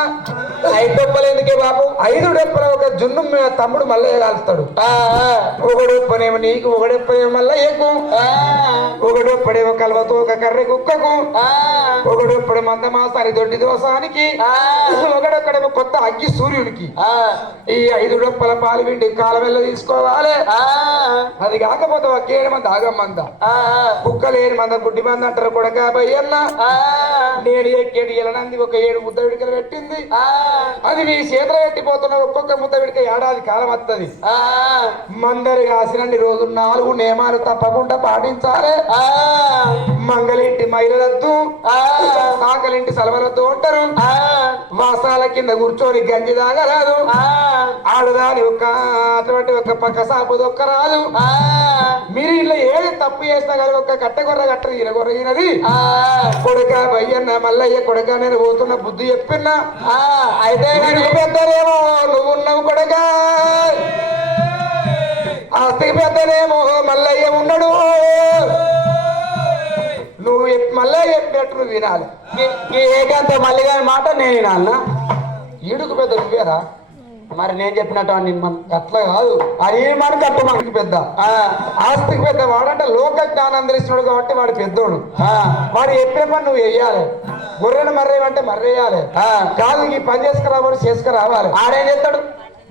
5 డొప్పలు ఎందుకే బాబు 5 డొప్పల ఒక జున్ను తమ్ముడు మల్లయ్య కాలుస్తాడు ఒక డొప్పనేమో నీకు ఒక డొప్పనేమో మల్లయ్యకు ఒక డొప్పడేమో కలవతో ఒక కర్రె కుక్కకు ఒక డొప్పడి మంద మాసారి దొడ్డి దోసానికి ఒకడొక్కడేమో కొత్త అగ్గి సూర్యునికి ఈ 5 డొప్పల పాలు విండి కాలవెల్ల తీసుకోవాలి అది కాకపోతే ఒక 7 మంది ఆగమ్మంద కుక్క లేని మంద గుడ్డి మంది అంటారు కొడుక భయ్యన్న నేను ఎక్కేటి ఎలనంది ఒక 7 ముద్ద విడికలు పెట్టింది అది నీ చేతులు పెట్టిపోతున్న ఒక్కొక్క ముద్ద విడిక ఏడాది కాలం వస్తుంది మందరి కాసినన్ని రోజు 4 నియమాలు తప్పకుండా పాటించాలి మంగళింటి మహిళలద్దు ఆకలింటి సలవలద్దు అంటారు వాసాల కింద కూర్చొని గంజి దాగరాదు ఆడదాని ఒక అటువంటి ఒక పక్క సాపు దొక్కరాదు మీరు ఇలా ఏది తప్పు చేసినా కానీ ఒక కట్టగొర్ర కట్టరు ఈయనగొర్రగినది కొడుక భయ్యన్న మల్లయ్య కొడుక నేను పోతున్న బుద్ధి చెప్పినా అయితే పెద్దనేమో నువ్వు ఉన్నావు కొడుక ఆస్తికి పెద్దనేమో మల్లయ్య ఉన్నాడు నువ్వు మల్లయ్య చెప్పినట్టు నువ్వు వినాలి ఏకాంత మల్లిగా మాట నేను వినాలన్న ఈడుకు పెద్ద నువ్వేరా మరి నేను చెప్పినట్టు నిన్న అట్లా కాదు అది మన కట్టు మనకి పెద్ద ఆస్తికి పెద్ద వాడంటే లోక జ్ఞానం అందరిస్తున్నాడు కాబట్టి వాడు పెద్దోడు వాడు చెప్పిన పని నువ్వు వెయ్యాలి గొర్రెను మర్రేమంటే మర్రేయాలి కాదు ఈ పని చేసుకురావాలి ఆడేం చేస్తాడు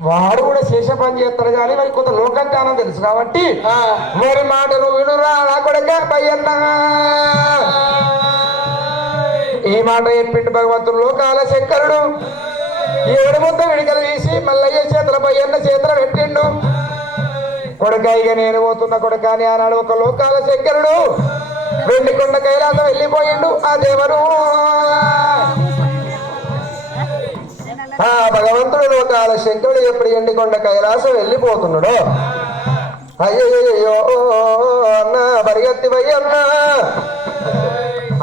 వాడు కూడా చేసే పని చేస్తాడు కానీ మరి కొంత లోక జ్ఞానం తెలుసు కాబట్టి మరి మాట నువ్వు వినురా నా కొడుక పయ్యన్న ఈ మాట చెప్పిండు భగవంతుడు లోకాల శంకరుడు 7 ముద్ద విడికలు తీసి మల్లయ్య చేతుల పయ్యన్న చేతులు పెట్టిండు కొడుక ఇక నేను పోతున్న కొడుక అని ఆనాడు ఒక లోకాల శంకరుడు వెండికొండ కైలాసం వెళ్ళిపోయిండు ఆ దేవుడు ఆ భగవంతుడు లోకాల శంకరుడు ఎప్పుడు ఎండికొండ కైలాసం వెళ్ళిపోతున్నాడు అయ్యో అన్న పరిగెత్తి వయ్యన్న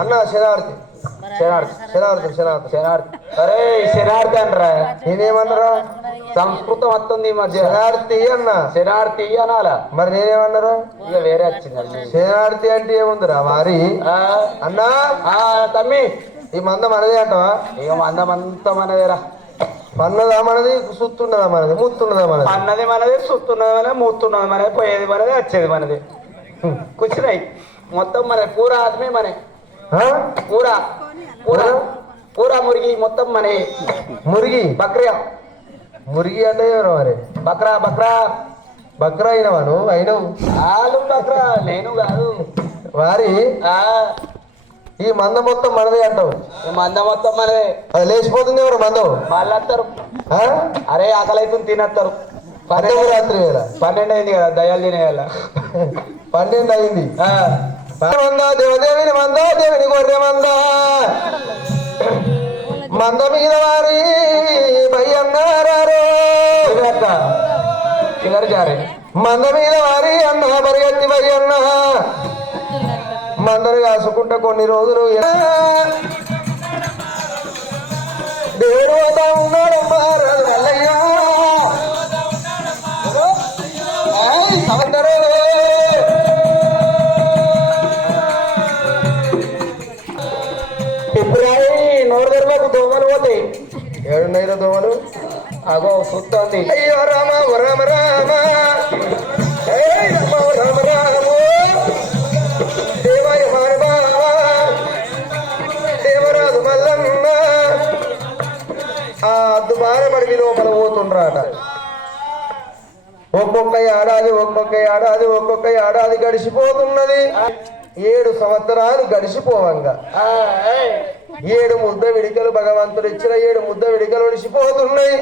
అన్న శరార్థి అరే శరార్థి అనరా నేనేమన్నారా సంస్కృతం వస్తుంది ఈ మధ్య శరార్థి అనాలా మరి నేనేమన్నారా ఇక వేరే వచ్చింది శరార్థి అంటే ఏముందిరా వారి అన్నా తమ్మి ఈ మందం మనదే అంటావా ఇక మందం అంతా మనదేరా పన్నదా మనది సుత్తున్నదా మనది మూతున్నదా మనది అన్నది మనది సుత్తున్నది మనది మూతున్నది మనది పోయేది మనది వచ్చేది మనది కూర్చున్నాయి మొత్తం మన పూరా ఆద్మీ మనే పూరా పూరా పూరా మురిగి మొత్తం మనే మురిగి బక్రియా మురిగి అంటే ఎవరు మరి బక్రా బక్రా బక్రా అయినవా నువ్వు అయినవు ఆలు బక్రా నేను కాదు వారి ఈ మంద మొత్తం మనదే అంటావు ఈ మంద మొత్తం మనదే అది లేచిపోతుంది ఎవరు మందం వాళ్ళు వస్తారు అరే ఆకలి అవుతుంది తినేస్తారు 12 రాత్రి వేళ 12 అయింది కదా దయాలు తినేయాల 12 అయింది దేవదేవిని మంద దేవిని గొర్రె మంద మంద మీద వారి భయన్నారారు చిల్లర జారే మంద మీద వారి అన్న పరిగెత్తి భయన్న మందరు కాసుకుంటా కొన్ని రోజులు దేవుడు పోతా ఉన్నాడు మల్లయ్య అందరూ నోరు తెరవకు దోమలు పోతాయి. ఏడున్నాయిరా దోమలు అగో సుత్తుంది. అయ్యో రామ ఓ రామ రామ ఏయ్ రామ ఓ రామ రామ దేవాయ మానవ దేవరాజు మల్లన్న ఆ అద్దు బారబడి లోపల పోతుండ్రాట. ఒక్కొక్క ఏడాది గడిచిపోతున్నది. 7 సంవత్సరాలు గడిచిపోవంగా 7 ముద్ద విడికలు భగవంతుడు ఇచ్చిన 7 ముద్ద విడికలు విడిచిపోతున్నాయి.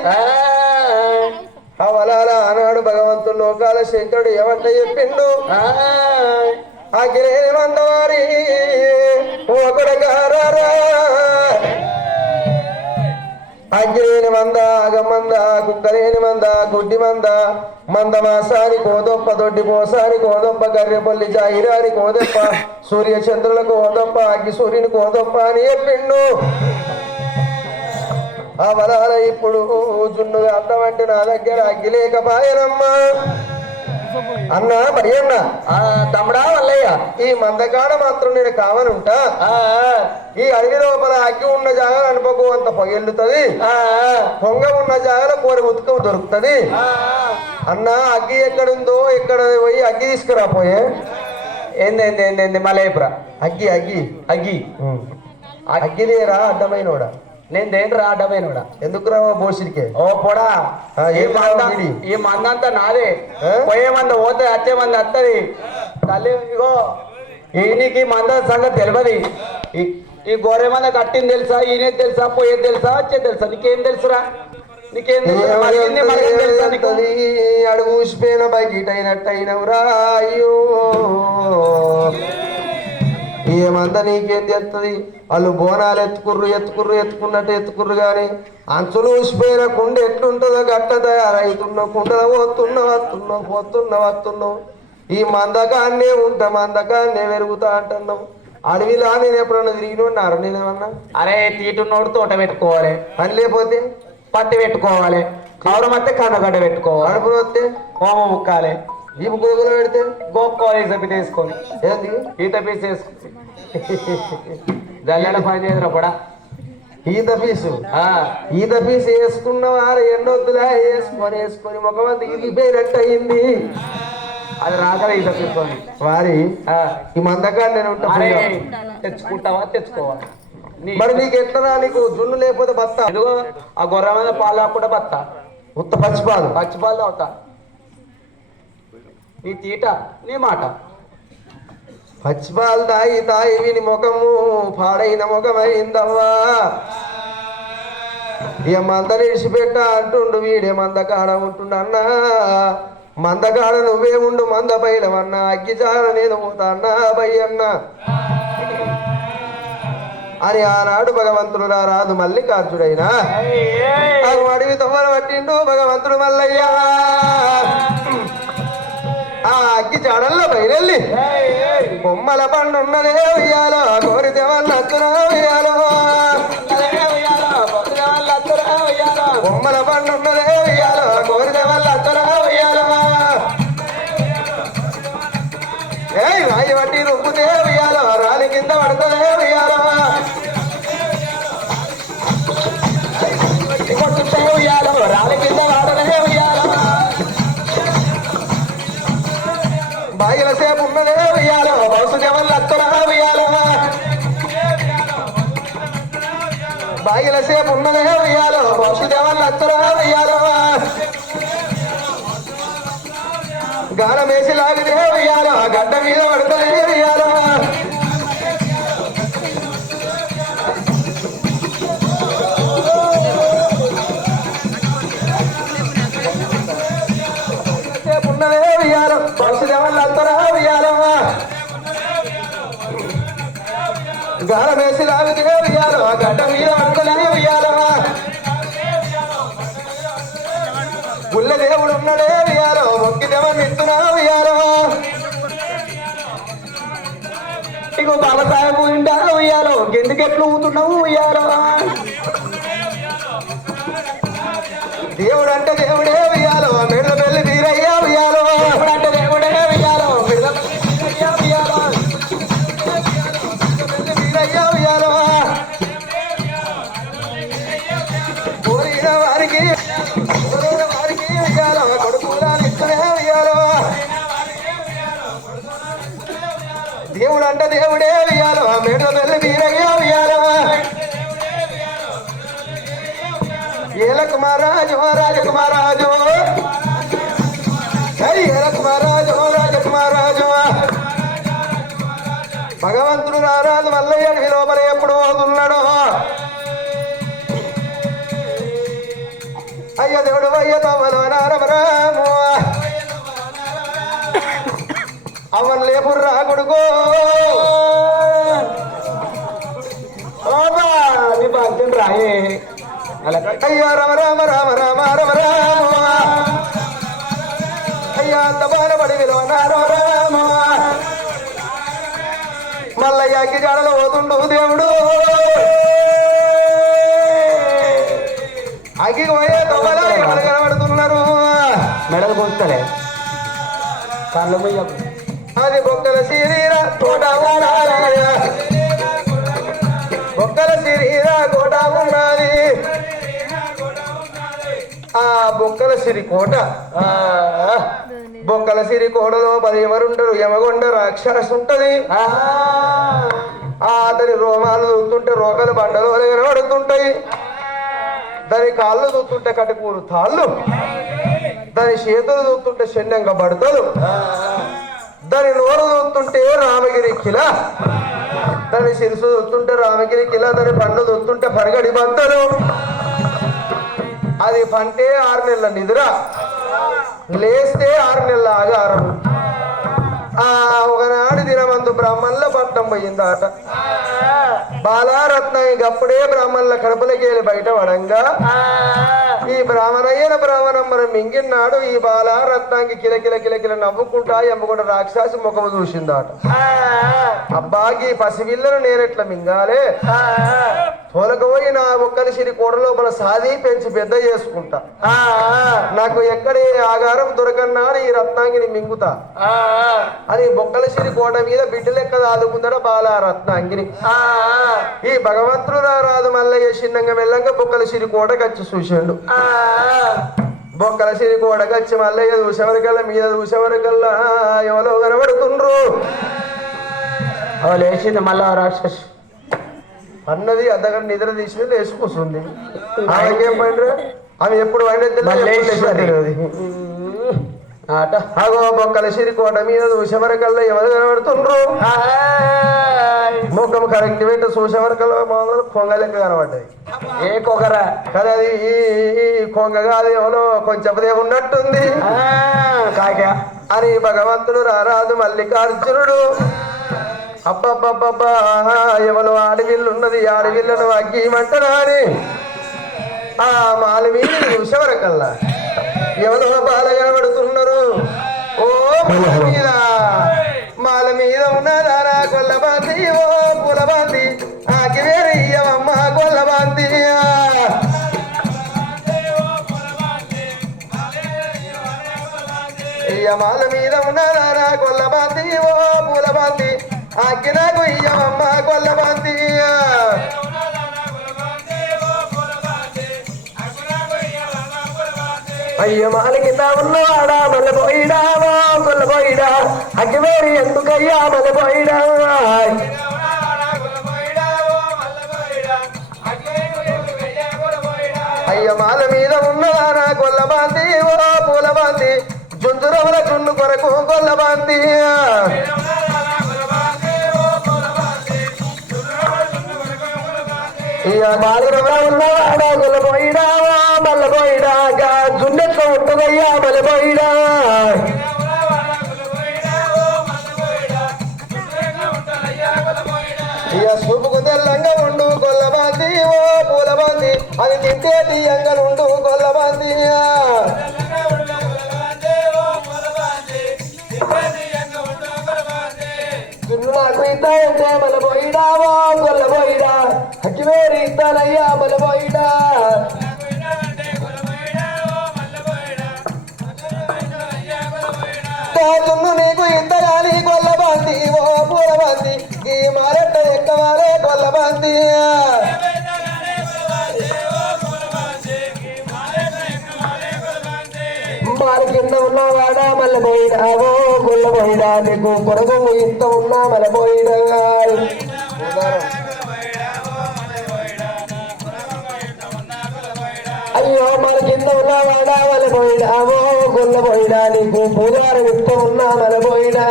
అవలాల ఆనాడు భగవంతుడు లోకాల శంకరుడు ఏమంట చెప్పిండు అఖిలేని మందవారి ఒకడగారా అగ్గిలేని మంద అగమంద కుక్కలేని మంద గుడ్డి మంద మాసాని కోదొప్ప దొడ్డి పోసాని కోదొప్ప గర్రెపల్లి జాయిరాని కోదొప్ప సూర్య చంద్రులకు కోదొప్ప అగ్గి సూర్యుని కోదొప్ప అని చెప్పిండు. ఆ వరాల ఇప్పుడు జున్నుగా అర్థమంటే నా దగ్గర అగ్గి లేకపాయనమ్మా అన్నా భయన్న తమ్ముడా వల్లయ్య ఈ మందకాడ మాత్రం నేను కావనుంటా. ఈ అడవి లోపల అగ్గి ఉన్న జాగా అనుపకు అంత పొగెళ్ళుతుంది, పొంగ ఉన్న జాగాలో కోరి ఉతుకం దొరుకుతుంది. అన్నా అగ్గి ఎక్కడుందో ఎక్కడ పోయి అగ్గి తీసుకురాపోయే. ఏంది మలయపురా అగ్గి అగ్గి అగ్గి అగ్గి లేరా అడ్డమైనోడా? నేను దేంట్రా అడ్డమైనోడా? ఎందుకు రావా బోసిరికే? ఓ పొడా ఈ ఈ మందంతా నాదే. పోయే మంద పోతే వచ్చే మంది వస్తుంది. తల్లి ఇగో ఈయనకి మంద సంగతి తెలియదు. ఈ గొర్రె మంద కట్టింది తెలుసా, ఈయన తెలుసా, పోయేది తెలుసా, వచ్చేది తెలుసా? నీకేం తెలుసురా? నీకేం తెలుసు? అడుగు ఊసిపోయిన బయట అయినట్టయినవురా. అయ్యో ఏమంతా నీకేం తెస్తుంది? వాళ్ళు బోనాలు ఎత్తుకున్నట్టు గాని అంచులు ఊసిపోయిన కుండ ఎట్లుంటుందో గట్ట తయారైతున్న కుండలో వస్తున్నావు. ఈ మందకాన్నే మందకాన్నే పెరుగుతా అంటున్నావు. అడవిలా నేను ఎప్పుడన్నా తిరిగినారు నేనేమన్నా? అరే తీటున్నోడు తోట పెట్టుకోవాలి, పని లేకపోతే పట్టి పెట్టుకోవాలి, కవరం వస్తే కన్నగడ్డ పెట్టుకోవాలి, అడుపులు వస్తే హోమ ముక్కాలి, ఈ గోగులు పెడితే గోక్కోవాలి, ఈత పీస్ వేసుకొని ఏంది ఈత పీస్ వేసుకొని జల్లెడ పని చేద్దరా కూడా ఈత పీసు వేసుకున్న వారు ఎన్నొద్దులా వేసుకొని ముఖమంతా ఇరిగిపోయినట్టు అయింది. అది రాకరా ఈత పీసుకొని వారి ఈ మందకాన్ని నేను తెచ్చుకుంటావా? తెచ్చుకోవాలి. మరి నీకు ఎట్లా? నీకు జున్ను లేకపోతే బత్తా? ఎందుకో ఆ గొర్రె మీద పాలు కూడా బత్తా, ఉత్త పచ్చిపాలు తాగుతా. నీ తీట నీ మాట. పచ్చిపాలు తాగి వీని ముఖము పాడైన ముఖమైందవ్వా. ఇక మంద నిడిచిపెట్ట అంటుండు వీడే మందకాడ ఉంటుండు. అన్నా మందకాడ నువ్వే ఉండు మంద పైలవన్నా, అగ్గిచార నేను పోతా అన్నా భయ్యన్న అని ఆనాడు భగవంతుడు రాదు మల్లికార్జుడైనా అడవి తొమ్మల పట్టిండు భగవంతుడు మల్లయ్య. ఆ అగ్గి చాడల్లో బయలెళ్ళి బొమ్మల పండున్నదే ఉయ్యాలో కోరితే వాళ్ళ అత్తురా ఉయ్యాలో, బొమ్మల పండున్నదే ఉయ్యాలో కోరితే వాళ్ళ అత్తురా ఉయ్యాలో, రాయి పట్టి రుబ్బుతే ఉయ్యాలో రాలి కింద పడుతుందే ఉయ్యాలో, కొట్టుతే ఉయ్యాలో రాలి కింద పడదే ఉయ్యాలో, బాయిల సేపు ఉన్నదే ఉయ్యాలో బౌసుగా వల్ల అత్తరా ఉయ్యాలో, బాయిల సేపు ఉన్నదే ఉయ్యాలో బౌసుగా వల్ల అత్తరా ఉయ్యాలో, గాలం వేసి లాగితే ఉయ్యాలో గడ్డ మీద పడుతుందే ఉయ్యాలో, ఉన్నదే ఉయ్యాలో బౌసుగా వల్ల అత్తరా ఉయ్యాలో, గాలం వేసి లాగితే ఉయ్యాలో గడ్డ మీద పడుతుందే ఉయ్యాలో గుళ్ళ దేవుడు ఉన్నాడే ఉయ్యాలో మొక్కిదేమో నిత్తున్నా ఉయ్యాలో ఇగో బాబాసాహెబ్ ఇంటా ఉయ్యాలో ఎందుకు ఎట్లు ఊతున్నావు ఉయ్యాలో దేవుడు అంటే దేవుడే ఉయ్యాలో మెడల పెళ్లి తీరయ్యా ఉయ్యాలో దేవుడు అంటే దేవుడే ఉయ్యాలో ఉయ్యాలో తీరయ్యా ఉయ్యాలో కోరిన వారికి ఉయ్యాలో కొడుకులా నిత్తునే ఉయ్యాలో దేవుడు అంటే దేవుడే ఉయ్యాలో మెడల పెళ్లి తీరయ్యా ఉయ్యాలో ఏల కుమారాజు రాజకుమారాజు ఏల కుమారాజు రాజకుమారాజు భగవంతుడు రారాజు మల్లయ్య లోపల ఎప్పుడు పోతున్నాడు అయ్య దేవుడు అయ్య తవ్వలు నారమరాము అవన్ లేపుర్రా కొడుకో నీ బాధ్యం రాయే అయ్యా రమ రామ రామ రామ రమ రామ అయ్యా అంత బాలబడి విలువ రామ రామ మల్లయ్యకి జాడలో పోతుండు దేవుడు అగ్గి పోయే తొమ్మలా ఇక్కడ కనబడుతున్నారు మెడలు పోస్తారే కళ్ళు పోయి అది బొక్కల శరీరా తోట ఉన్నది బొక్కల శరీరా కోట ఉన్నది ఆ బొక్కల సిరి కోట బొక్కల సిరి కోటలో 10 ఎవరుంటారు యమగొండ రాక్షసు ఉంటది అతని రోమాలు చూస్తుంటే రోగాలు బండలు కనబడుతుంటాయి దాని కాళ్ళు చూస్తుంటే కటికూరు తాళ్ళు దాని చేతులు చూస్తుంటే శన్యంగా పడతలు దాని నోరు చూస్తుంటే రామగిరి కిల దాని శిరసు చూస్తుంటే రామగిరి కిల దాని పండ్లు చూస్తుంటే పరగడి బంతలు అది పంటే 6 నెలల నిద్ర లేస్తే 6 నెలల ఆగారం ఒకనాడు దినమందు బ్రాహ్మణుల పట్నం పోయిందాట బాలారత్నానికి అప్పుడే బ్రాహ్మణుల కడుపులకి వెళ్ళి బయట పడంగా ఈ బ్రాహ్మణయ్యన బ్రాహ్మణం మనం మింగిన్నాడు ఈ బాలారత్నానికి కిలకిల కిలకిల నవ్వుకుంటా ఎమ్మకుండా రాక్షసి ముఖము చూసిందాట అబ్బాకి పసివిల్లను నేనెట్లా మింగాలే తోలకపోయి నా ఒక్కరి సిరి కోడ లోపల సాది పెంచి పెద్ద చేసుకుంటా నాకు ఎక్కడ ఆగారం దొరకన్నాడు ఈ రత్నాంగిని మింగుతా అని బొక్కల సిరి కోట మీద బిడ్డ లెక్క దాదుకుందట బాల రత్నాంగిని ఈ భగవంతుడు రాదు మల్లయ్య చిన్నంగా మెల్లంగా బొక్కల సిరి కోట కచ్చి చూసిండు బొక్కల సిరి కోట కచ్చి మల్లయ్య చూసేవరకల్లా మీద చూసేవరకల్లా ఎవరో కనబడుతుండ్రు లేచింది మళ్ళా రాక్షసు అన్నది అర్ధగంట నిద్ర తీసి లేచి కూర్చుంది ఆమెకేం పైన ఆమె ఎప్పుడు తెలియదు అగో బొక్కల సిరి కోట మీద చూసేవరకల్లా ఎవరు కనబడుతుండ్రు ముఖం కరెక్ట్ పెట్టి చూసేవరకల్లా మామూలు కొంగ లెక్క కనబడ్డది ఏ కొగరా కదా అది ఈ కొంగ కాదు ఎవరో కొంచెం ఉన్నట్టుంది కాకా అని భగవంతుడు రారాదు మల్లికార్జునుడు అబ్బబ్బబ్బబ్బా ఎవరు ఆడవిల్లు ఉన్నది ఆడవిల్లను అగ్గిమంటనా అని ఆ మాల మీద చూసేవరకల్లా ఎవరో బాల కనబడుతున్నారు ఓ మాల మీద ఉన్నదారా కొల్లబాంతి ఓ పులబాంతి ఆకి వేరే ఇయ్యవమ్మ కొల్లబాంతి మాల మీద ఉన్నదారా కొల్లబాంతి ఓ పూలబాంతి ఆకి నాకు ఇయ్యవమ్మ కొల్లబాంతి అయ్య మాల కింద ఉన్నవాడా మల్లపోయిడా కొల్లపోయిడా అగ్గివేరి ఎందుకయ్యా మల్లపోయిడా అయ్య మాల మీద ఉన్నవారా కొల్లబాంతి ఓ పూలబాంతి జుంజురముల చున్ను కొరకు కొల్లబాంతి ఉన్నవాడా కొల్లపోయిడా మల్లపోయిడా జున్నెట్లో ఉంటుందయ్యా మల్లపోయిడా ఇక సూపుకు తెల్లంగా ఉండు గొల్లబంది ఓ పూలబంది అది తింటే తీయంగలుండు గొల్లబంది నాకు ఇద్దాయంటే మన పోయిడా ఓ గొల్లబోయిడా అచ్చివేరి ఇస్తానయ్యా మన పోయిడా తున్ను నీకు ఇద్దరాలి గొల్లబంది ఓ పూలబంది ఈ మారెట్ట ఎక్కవాలే గొల్లబంది మారి కింద ఉన్నవాడా మల్ల పోయిడా ఓ గొల్లబోయిడా నీకు కొరకు ఇంత ఉన్నా మల్ల పోయిడా అయ్యో మన కింద ఉన్నవాడా మల్ల పోయిడా ఓ గొల్లబోయిడా నీకు పూజారం ఇంత ఉన్నా మల్ల పోయిడా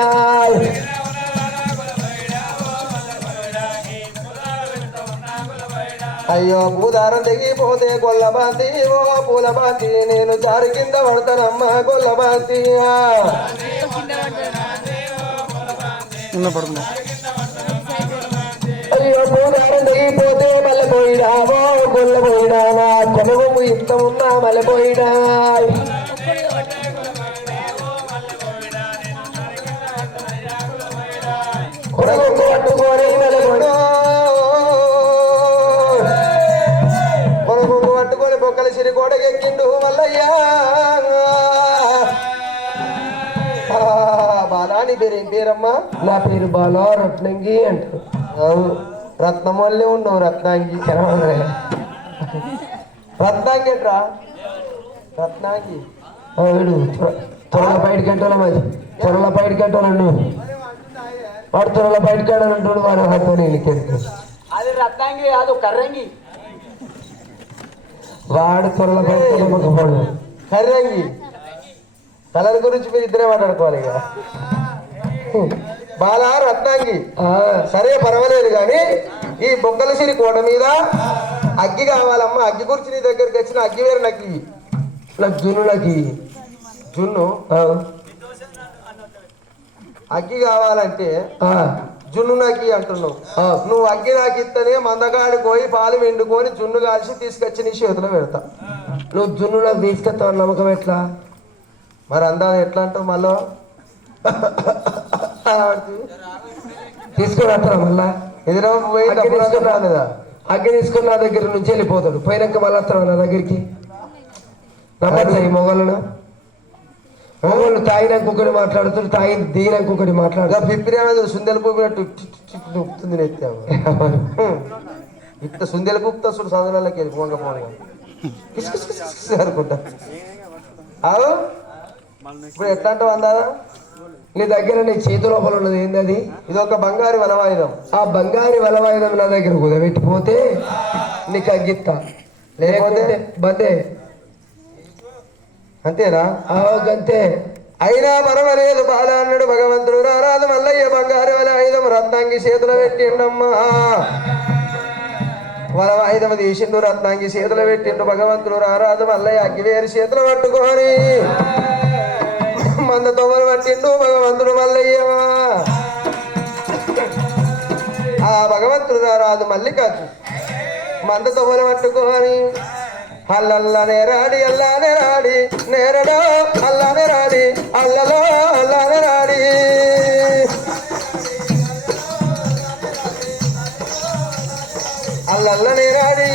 అయ్యో పూదారం తెగిపోతే గొల్లబంతి ఓ పూలబంతి నేను జారి కింద పడతానమ్మా గొల్లబంతి అయ్యో పూదారం తెగిపోతే మళ్ళీ పోయిడా ఓ గొల్లబోయిడా నా కొనుగోలు ఇష్టం ఉన్నా మళ్ళీ పోయిడా కొడుకు పట్టుకోని మళ్ళీ పట్టుకొని బొక్కల సిరి గోడకెక్కిండు మల్లయ్యా బాలా నీ పేరు ఏం పేరమ్మా నా పేరు బాలా రత్నంగి అంటారు రత్నం వల్లే ఉండవు రత్నాంగి రత్నాంగి ఎట్రా రత్నాంగి త్వరలో బయటకి అంటాను మరి త్వరలో బయటకి అంటాను వాడు త్వరలో బయటకి అంటాడు వాడు హతో అది రత్నాంగి కాదు కర్రంగి వాడు త్వరలో బయటపోడు కర్రంగి కలర్ గురించి మీరు ఇద్దరే మాట్లాడుకోవాలి ఇక బాలా రత్నాంగి సరే పర్వాలేదు కానీ ఈ బొగ్గలసిరి కోట మీద అగ్గి కావాలమ్మా అగ్గి గురించి నీ దగ్గరికి వచ్చిన అగ్గి వేరు నాకు జున్ను జున్ను అగ్గి కావాలంటే జున్ను నాకి అంటున్నావు నువ్వు అగ్గి నాకు ఇస్తేనే మందగాడి పోయి పాలు వెండుకొని జున్ను కాల్చి తీసుకొచ్చి నీ చేతిలో పెడతా నువ్వు జున్ను నాకు తీసుకొస్తావు నమ్మకం ఎట్లా మరి అందా ఎట్లా అంటావు మళ్ళా తీసుకొని వస్తారా మళ్ళా ఎదురు పోయి రాలేదా అగ్గి తీసుకొని నా దగ్గర నుంచి వెళ్ళిపోతాడు పోయినాక మళ్ళీ వస్తాడు నా దగ్గరికి నమ్మట్లే ఈ మొగలను మొగలు తాగినాక ఒకటి మాట్లాడుతాడు దిగినాక ఒకటి మాట్లాడుతా పిప్పిరేమో సుందెలు కూపినట్టు నొప్పుతుంది నెత్తాము ఇంత సుందెలు కూపుతా చూడు సందులకి వెళ్ళి పోంగ అనుకుంటా అవు ఇప్పుడు ఎట్లా అంటావు అందాదా నీ దగ్గర నీ చేతి లోపల ఉన్నది ఏంది అది ఇది ఒక బంగారు వలవాయుధం ఆ బంగారు వలవాయుధం నా దగ్గర కుదబెట్టిపోతే నీకు అగ్గిత్తా లేకపోతే బదే అంతేనా అంతే అయినా పర్వాలేదు బాల అన్నాడు భగవంతుడు రారాదు మల్లయ్య బంగారు వలవాయుధం రత్నాంగి చేతులు పెట్టిండమ్మా వలవాయుధం తీసిండు రత్నాంగి చేతులు పెట్టిండు భగవంతుడు రారాదు మల్లయ్య అగ్గివేరు చేతులు పట్టుకొని మంద తొవ్వలు పట్టిండు భగవంతుడు మల్లయ్య ఆ భగవంతుడు రారాదు మల్లికార్జు మంద తొవ్వలు పట్టుకొని అల్లల్లనే రాడి అల్లానే రాడి నేరడో అల్లానే రాడి అల్లలో అల్లానే రాడి అల్లల్లనే రాడి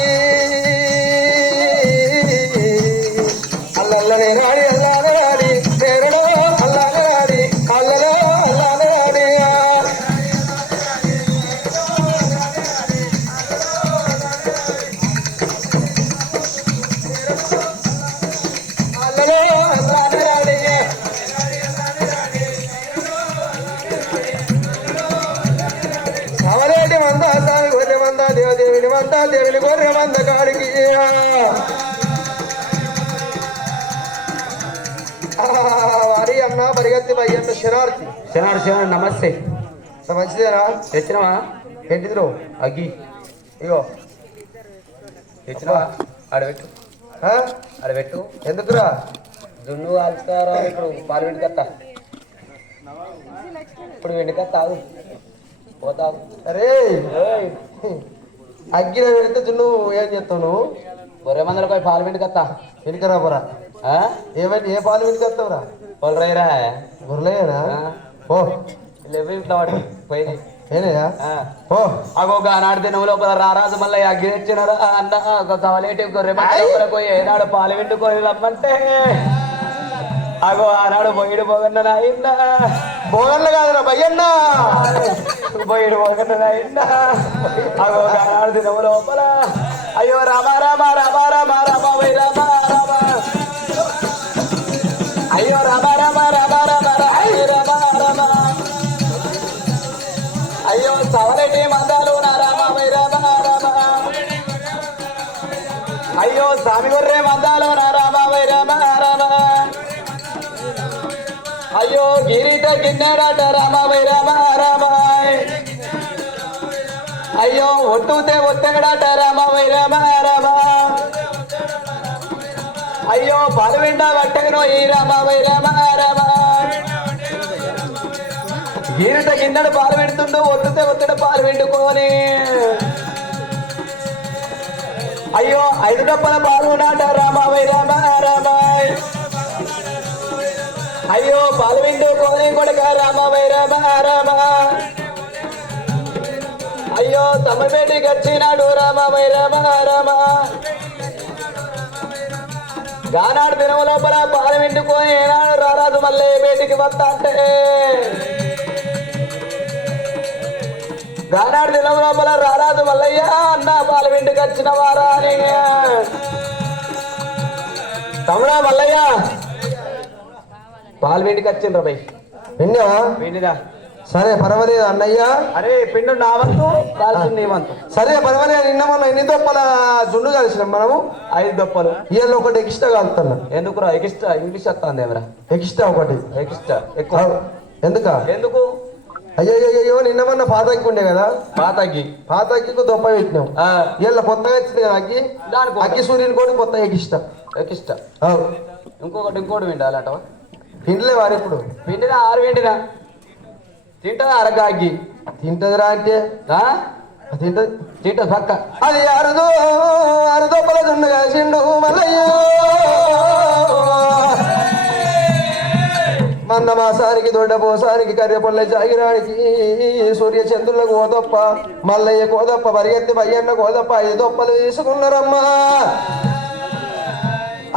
అల్లల్లనే రాడి అల్లానే రాడి నేరడో అల్లానే రాడి అల్లలో అల్లానే రాడి అవలేటి మంద సామి గొర్రె మంద దేవదేవిని మంద దేవిని గొర్రె మంద కాడికి వారి అన్న పరిగెత్తి పయ్యన్న శనార్థి శనాడు నమస్తే మంచిదేనా తెచ్చినవా ఏంటిదిరో అగ్గి ఇగో తెచ్చినవా ఆడబెట్టు ఆడబెట్టు ఎందుకురా జున్ను కాల్చుతారా ఇప్పుడు పాలు వెండికత్తా ఇప్పుడు వెండికత్తా పోతా అరే అగ్గిలో పెడితే నువ్వు ఏం చేస్తావు నువ్వు గొర్రె మందలు పోయి పాలు పిండి కత్తా వెనుకరా పోరా ఏమైనా ఏ పాలు వెనుకొస్తావురా పొలరైరా బుర్రలేనా ఓ లేవు ఇట్లా వాడు పోయి ఏనయ్యా ఓ అగో ఆనాడు దినం లోపల రారాజు మళ్ళీ అగ్గి తెచ్చినాడు అన్న ఒక కవలేటి గొర్రె మందలు పోయి ఏనాడు పాలు పిండుకొని రమ్మంటే అగో ఆనాడు బొయ్యిడు పోగన్న నాయన్న బోగన్లు కాదురా భయ్యన్న బొయ్యిడు పోగన్న నాయన్న అగో ఆనాడు దినం లోపల అయ్యో రామ రామ రామ రామ రామ వై రామ రామ అయ్యో రామ రామ రామ రామ రామ రామ అయ్యో సవలటి మందాలు నా రామ వై రామ రామ అయ్యో స్వామి గొర్రె మందాలు నా రామ వై రామ రామ అయ్యో గిరిట గిన్నెడాట రామ వై రామ రామ అయ్యో ఒట్టుతే ఒత్తగడాట రామ వై రామ రామ అయ్యో పాలువిండా వట్టగను ఈ రామ వై రామ రామ గిరిట గిన్నెడు పాలు పెడుతుండు ఒట్టుతే ఒత్తడు పాలు పెట్టుకొని అయ్యో 5 డబ్బల పాలు నాట రామ వై రామ రామ అయ్యో పాలు పిండుకొని కొడుక రామ వై రామ రామ అయ్యో తమ్మపేటికి వచ్చినాడు రామ వై రామ రామ గానాడు దినం లోపల పాలు పిండుకొని ఏనాడు రారాజు మళ్ళీ బయటికి వస్తా అంటే గానాడు దినం లోపల రారాజు మల్లయ్య అన్న పాలు పిండికి వచ్చిన వారా అని తమ్ముడా మల్లయ్య పాలు పిండికి వచ్చిండ్రా బై విన్నావా పిండిరా సరే పర్వాలేదు అన్నయ్య అరే పిండు నా వంతు కాల్చింది నీ వంతు సరే పర్వాలేదు నిన్న మొన్న ఎన్ని దొప్పల జుండు కలిసినాం మనము 5 దొప్పలు ఇవాళ ఒకటి ఎక్స్ట్రా కలుతున్నా ఎందుకురా ఎక్స్ట్రా ఇంగ్లీష్ వస్తుంది ఏమరా ఎక్స్ట్రా ఒకటి ఎక్స్ట్రా ఎక్కువ ఎందుక ఎందుకు అయ్యో అయ్యో నిన్న మొన్న పాత అగ్గి ఉండే కదా పాతకి పాత అగ్గికు దొప్ప పెట్టినాం ఇవాళ కొత్తగా వచ్చింది కదా అగ్గి దానికి అగ్గి సూర్యుని కూడా కొత్త ఎక్స్ట్రా ఎక్స్ట్రా ఇంకోటి విండాలట తినలే వారు ఇప్పుడు పిండినా 6 పిండినా తింటదా అరగాగి తింటదిరా అంటే తింటది తింటది పక్క అది అరుదొప్పల జుండు కాసిండు మల్లయ్యో మందమాసానికి దొడ్డపోసానికి కర్రెపల్లె జాగిరానికి సూర్య చంద్రులకు కోదప్ప మల్లయ్య కోదప్ప పరిగెత్తి బయ్యన్న కోదప్ప 5 దొప్పలు తీసుకున్నారమ్మా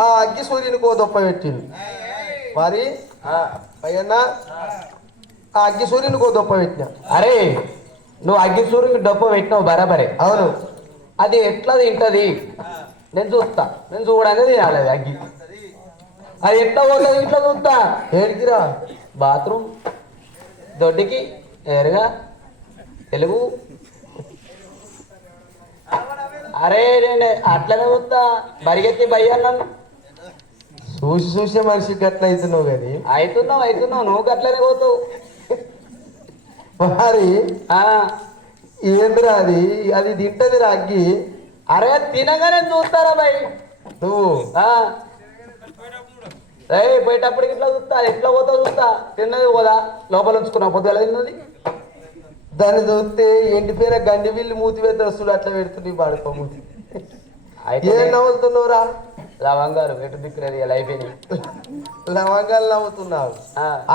ఆ అగ్గి సూర్యుని కోదప్ప పెట్టింది మరి బయ్యన్న ఆ అగ్గి సూర్యుని కోదప్ప పెట్టిన అరే నువ్వు అగ్గి సూర్యునికి డొప్ప పెట్టినావు బరాబరే అవును అది ఎట్లా తింటది నేను చూస్తా నేను చూడగానే తినాలి అది అగ్గి అది ఎట్లా పోతుంది ఇట్లా చూస్తా ఏడికిరా బాత్రూమ్ దొడ్డికి నేరుగా తెలుగు అరే నేను అట్లనే చూస్తా పరిగెత్తి భయ్యన్నాను చూసి చూసే మనిషికి గట్ల అవుతున్నావు కానీ అవుతున్నావు నువ్వు గట్లనే పోతావు మరి ఏంద్రా అది అది తింటదిరా అగ్గి అరే తినగానే చూస్తారా భయ్ నువ్వు పోయేటప్పటికి ఇట్లా చూస్తా ఎట్లా పోతావు చూస్తా తిన్నది పోదా లోపల ఉంచుకున్నావు పొద్దుల తిన్నది దాన్ని చూస్తే ఎండిపోయిన గండి బిల్లు మూతి వేద్దస్తుడు అట్లా పెడుతుంది పడుకో మూతి ఏం నవ్వుతున్నావురా లవంగాలు ఎటు దిక్కులేదు ఇలా అయిపోయినాయి లవంగాలు నవ్వుతున్నావు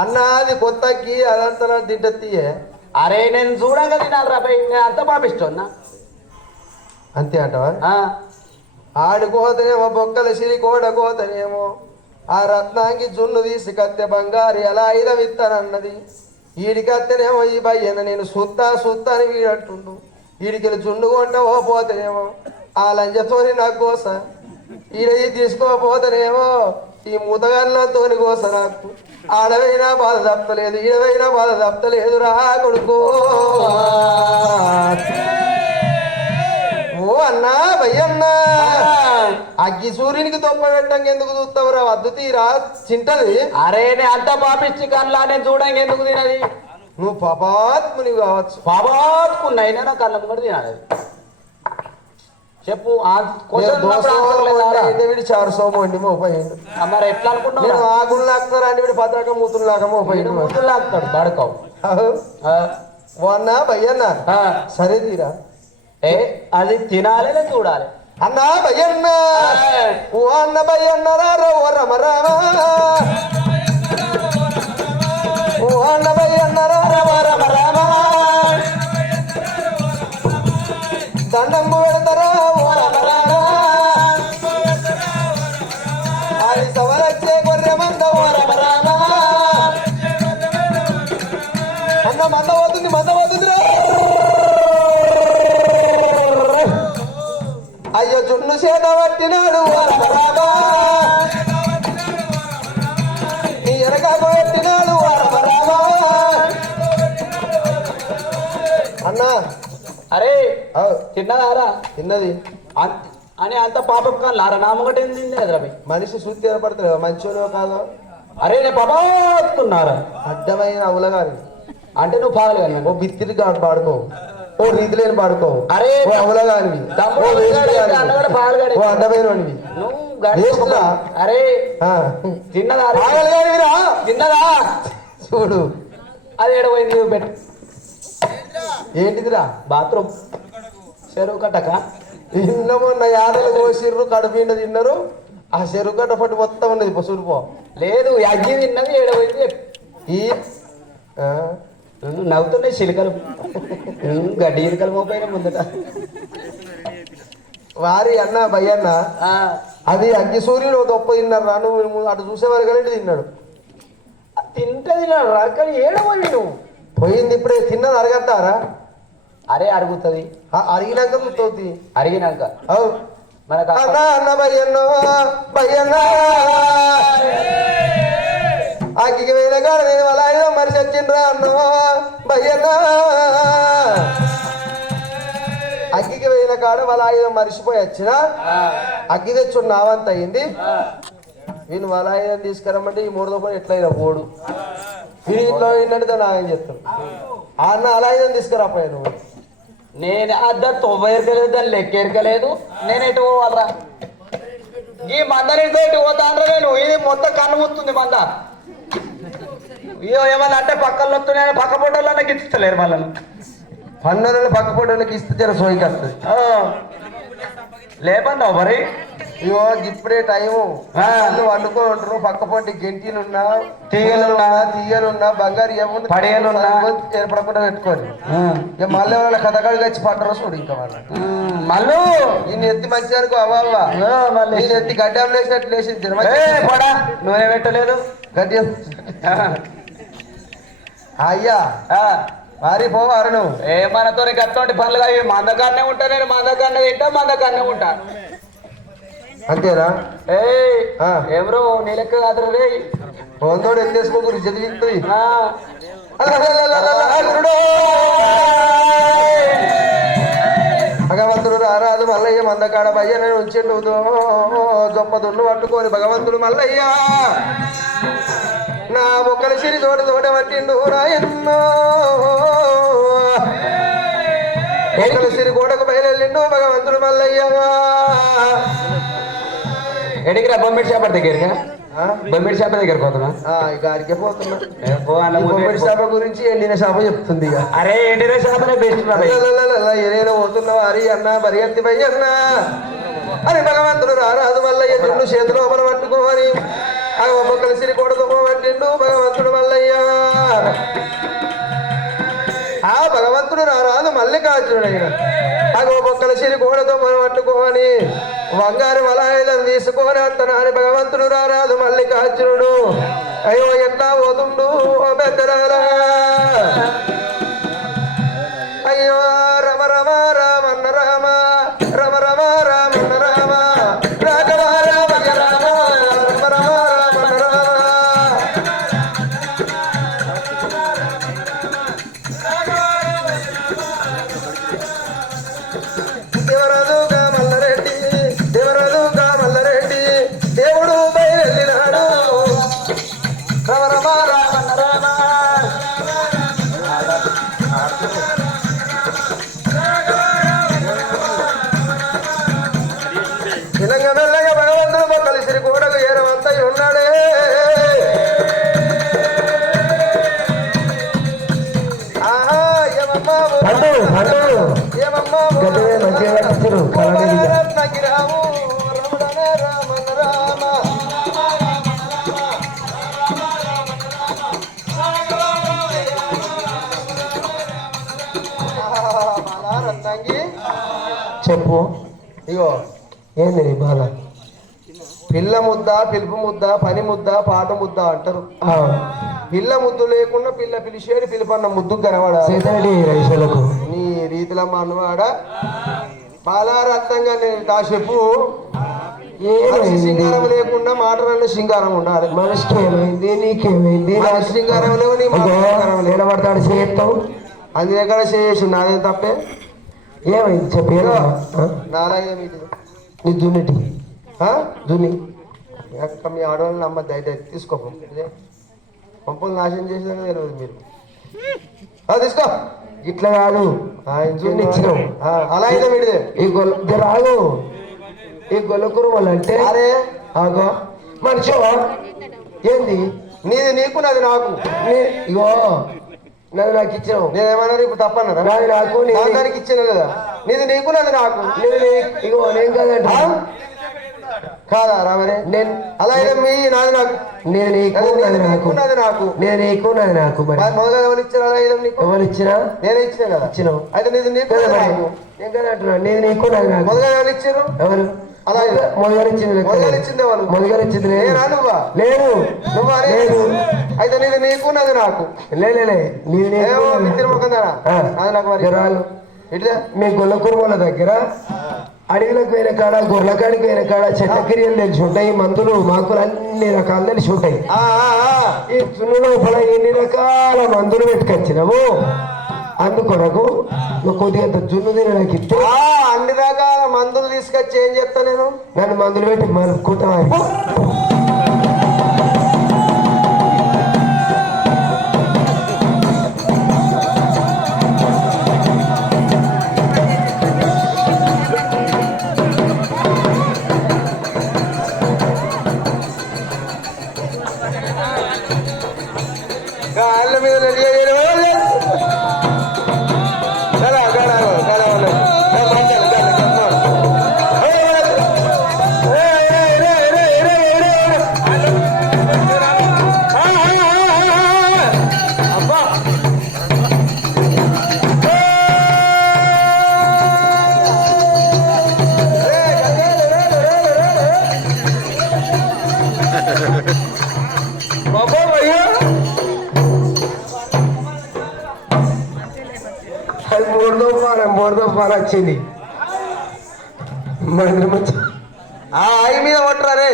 అన్న అది కొత్త అగ్గి అదంతా తింటే అరే నేను చూడంగా తినాలి రా భయ్ నేను అంత పాపిస్తున్నా అంతే అంటవా ఆడుకోతనేమో బొక్కల సిరి కోడకోతనేమో ఆ రత్నాంగి జున్ను తీసి కత్తె బంగారు ఎలా ఇదవిత్తనన్నది ఈడికత్తేనేమో ఈ భయ్యన నేను సుత్తా అని వీడంటుండు ఈడికి జున్ను కొంట ఓ పోతేనేమో ఆ లంజతోని నాకు కోస ఈడ తీసుకోపోతేనేమో ఈ ముతగన్నతోని కోస నాకు ఆడవైనా బాధ తప్పలేదు ఈడవైనా బాధ తప్పలేదు రా కొడుకో ఓ అన్నా భయ్యన్నా అగ్గి సూర్యునికి తొప్ప పెట్టంగా ఎందుకు చూస్తావురా వద్దు తీరా తింటది అరే నేను అంత పాపిచ్చి కళ్ళ నేను చూడంగా ఎందుకు తినది నువ్వు పాపాత్ముని కావచ్చు పాపాత్మున్నైనా నా కళ్ళ కూడా తినాలి చెప్పు వీడి 400 మండి మోపయ్యిండు మరి ఎట్లా అనుకుంటున్నావు ఆగులు లాక్తారా అంటే వీడు పత్రకం మూతులు లాగా మోపయ్యిండు మూతులు లాక్తాడు బడకావు ఓ అన్న భయ్యన్న ఆ, సరే తీరా ఏ అది తినాలి లేదా చూడాలి అన్నా భయ్యన్న ఓ అన్న భయ్యన్న రారా ఓ రమ రామా ఓ అన్న భయ్యన్న రారా ఓ రమ రామా దండంబు పెడతారా ఓ రమ రామా అది సవరచ్చే గొర్రె మంద ఓ రమ రామా అన్న మంద పోతుంది రా. అయ్యో జున్ను చేత పట్టినాడు ఓ రమ రామా నీ ఎనకాకు పెట్టినాడు ఓ రమ రామా అన్నా అరే అవ్, తిన్నదారా తిన్నది అని అంత పాపం కానీ లారా నామొకటి ఏంది మనిషి శుద్ధి ఏర్పడతాడు మంచోనో కాదో అరే నేను పాపతున్నారా అడ్డమైన అవులగాని అంటే నువ్వు పాగలు కానీ ఓ బిత్తిరి కాడు పాడుకో ఓ రీతి లేని పాడుకో అరే ఓ అవులగానివి తమ్ముడు ఓ వేస్ట్ గానివి. అన్నగాడు పాగలగాడు. ఓ అడ్డమైన వాడివి. నువ్వు గడి- వేస్తున్నా? అరే ఆ. తిన్నదా పాగలగానివిరా. తిన్నదా చూడు అది ఏడపోయింది నువ్వు పెట్టు ఏంటిదిరా బాత్రూమ్ చెరువు కట్టక నిన్న మొన్న యాడలు కోసిర్రు కడుపుండ తిన్నారు ఆ చెరువు గడ్డ పట్టు మొత్తం ఉన్నది పసురుపో లేదు అగ్గి తిన్నది ఏడపోయింది చెప్పు. ఈ ఆ, నవ్వుతున్నాయి చిలుకలు గడ్డి చిలుకలు మోపోయిన ముందట వారి అన్న భయ్యన్న ఆ, అది అగ్గి సూర్యుడు ఓ దొప్ప తిన్నారు రా నువ్వు అటు చూసేవారు కలిసి తిన్నాడు తింటది అక్కడ ఏడపోయి నువ్వు పోయింది ఇప్పుడే తిన్నది అరగట్టారా అరే అరుగుతుంది అరిగినాక గుర్తవుతుంది అరిగినాక అవు మనకు అన్న అన్న భయ్యన్నో భయ్యన్న అగ్గికి వేల కాడ నేను అలా మరి చచ్చిండ్రా అన్నో భయ్యన్న అగ్గికి వేల కాడ వాళ్ళ ఆయుధం మరిచిపోయి వచ్చిన అగ్గి తెచ్చుడు నావంత అయింది వీళ్ళు వాళ్ళ ఆయుధం తీసుకురమ్మంటే ఈ మూడు దోపలు ఎట్లయినా పోడు వీడి ఇంట్లో ఏంటంటే నాయన చెప్తాను ఆ అన్న అలా ఆయుధం తీసుకురాపోయా నువ్వు నేను అద్ద తొవ్వ ఎరకలేదు దాన్ని లెక్క ఎరకలేదు నేను ఎటు పోవాలరా ఈ మందని తోటి పోతాండ్రా నేను ఇది మొత్తం కన్ను ముత్తుంది మంద ఇయో ఏమన్నా అంటే పక్కన వస్తున్నాయని పక్క పొట్టలో గిచ్చలేరు వాళ్ళని పన్నులను పక్క పొట్టలకి ఇస్తే జర సోయికి వస్తుంది లేపన్నావు మరి ఇగో ఇప్పుడే టైము ఆ. వండుకుంటారు పక్క పొంటి గెంటీలున్నా తీగలున్నా, తీగలున్నా బంగారు ఏముంది పడేలున్నా. ఏర్పడకుండా పెట్టుకోరు ఇక మళ్ళీ వాళ్ళ కథకాడికి వచ్చి పట్టరు చూడు ఇంకా వాళ్ళ మళ్ళీ ఈయన ఎత్తి మంచి అనుకో అవ్వ మళ్ళీ ఈయన ఎత్తి గడ్డం లేసినట్టు లేచి పడా నూనె పెట్టలేదు గడ్డి అయ్యా ఆ, వారి పోవారు నువ్వు ఏ మనతో గట్టువంటి పనులుగా ఇవి మందకాన్నే ఉంటా నేను మందకాన్నే తింటా మందకాన్నే ఉంటా అంతేనా ఏ ఆ. ఎవరో నీ లెక్క కాదు రే వందోడు ఎత్తేసుకోకూరి చదివిస్తుంది ఆ. భగవంతుడు రారాదు మల్లయ్య మందకాడ భయ్యని ఉంచిండు గొప్ప దున్ను పట్టుకొని భగవంతుడు మల్లయ్య నా బొక్కల సిరి తోట పట్టిండు రాయన్నో బొక్కల సిరి కోటకు బయలుదేరిండు భగవంతుడు మల్లయ్య ఎడిగిరా బొమ్మిడి చేప దగ్గరగా ఆ? బొమ్మిడి చేప దగ్గర పోతున్నా ఇక ఆడికే పోతున్నా ఏ పో అన్న ఈ ముందు బొమ్మిడి పో. చేప గురించి ఎండిన చేప చెప్తుంది ఇక అరే ఎండిన చేపనే బెస్ట్ ఏదైనా పోతున్నావు హరి అన్న పరిగెత్తి పోయి అన్న అని భగవంతుడు రారాదు మల్లయ్య దున్ను చేతి లోపల పట్టుకోని ఆ ఒక్కొక్కరి సిరి కొడుకు పట్టిండు భగవంతుడు మల్లయ్య ఆ భగవంతుడు రారాదు మల్లికార్జునుడు అయిన ఆ ఒక్కొక్కరి సిరి కోడతో పట్టుకోని బంగారు మలాయుధం తీసుకొని అంతనాని భగవంతుడు రారాదు మల్లికార్జునుడు అయ్యో ఎట్లా పోతుండు ఓ పెద్దరారా అయ్యో రమ రమ రామన్న రామ రమ రమ రామన్న రామ రాఘవ రామయ్య రామ రమ రమ రామన్న రామ దేవరాజుగా మల్లారెడ్డి దేవరాజుగా మల్లారెడ్డి దేవుడు బయలునాడు రమ రమ రామన్న రామ పండు గడ్డమే మంచిగా కట్టించరు చెప్పు ఇగో ఏంది నీ బాధ పిల్ల ముద్ద పిలుపు ముద్ద పని ముద్ద పాట ముద్ద అంటారు ఆ, పిల్ల ముద్దు లేకుండా పిల్ల పిలిచేది పిలుపన్న ముద్దు కనబడాలి సీతరెడ్డి రైతులకు నీ రీతిలో మనవాడ బాలారత్నంగా నేను తా చెప్పు మనిషి ఏమైంది సింగారం లేకుండా మాటలన్నీ సింగారం ఉండాలి మనిషికి ఏమైంది నీకేమైంది మనిషి సింగారం లేవు నీ మాట సింగారం లేవు. నిలబడతాడు చేస్తావు అది ఎక్కడ చేసి నాదేం తప్పే ఏమైంది చెప్పు ఏదో నారాయణ మీకు నీ దున్నిటి దున్ని ఎక్క మీ ఆడవాళ్ళని నమ్మ దయచేసి తీసుకోపో ఇదే పంపులు నాశనం చేసేది తెలియదు మీరు తీసుకో ఇట్లా కాదు దున్ని ఇచ్చినావు అలా అయితే మీడిదే ఈ గొల్ల రాదు ఈ గొల్లకూర అంటే అరే ఆగో మనిషి ఏంది నీది నీకు నాది నాకు ఇగో నన్ను నాకు ఇచ్చినావు నేనేమన్నా ఇప్పుడు తప్పన్నారా నాది నాకు దానికి ఇచ్చిన కదా నీది నీకు నాది నాకు ఇగో నేను కాదంట కాదా రామరే నేను అలా అయితే మీ నాది నాకు నేను నీకు నాది నాకు నాది నాకు నేను నీకు నాది నాకు మరి మొదగా ఎవరు ఇచ్చారు అలా అయితే నీకు ఎవరు ఇచ్చినా నేనే ఇచ్చిన కదా ఇచ్చినావు అయితే నీది నీకు కదా నాది మరి. నాకు నేను కదా అంటున్నా నేను నీకు నాది నాకు మొదగా ఎవరు ఇచ్చారు ఎవరు అలా అయితే. మొదగారు ఇచ్చింది మొదలు ఇచ్చింది ఎవరు మొదగారు ఇచ్చింది నేను నేనా నువ్వా లేదు నువ్వు అనే లేదు అయితే నీది నీకు నాది నాకు లేలే నీవు ఏమో మిత్ర ముఖందారా అది నాకు మరి రాలు ఇట్లా మీ గొల్ల కుర్మల దగ్గర అడవిలకు పోయిన కాడ గొర్రెల కాడికి పోయిన కాడ చెట్టక్రియలు తెలిసి ఉంటాయి మందులు మాకులు అన్ని రకాలు తెలిసి ఉంటాయి ఈ చున్ను లోపల ఎన్ని రకాల మందులు పెట్టుకొచ్చినావు అందుకొరకు నువ్వు కొద్దిగా జున్ను తినడానికి ఇస్తే అన్ని రకాల మందులు తీసుకొచ్చి ఏం చెప్తా నేను నన్ను మందులు పెట్టి మరుపుకుంటా కాళ్ళ మీద రెడీ అది మూడో పాలు వచ్చింది మంది మంచి ఆయి మీద కొట్టరా రే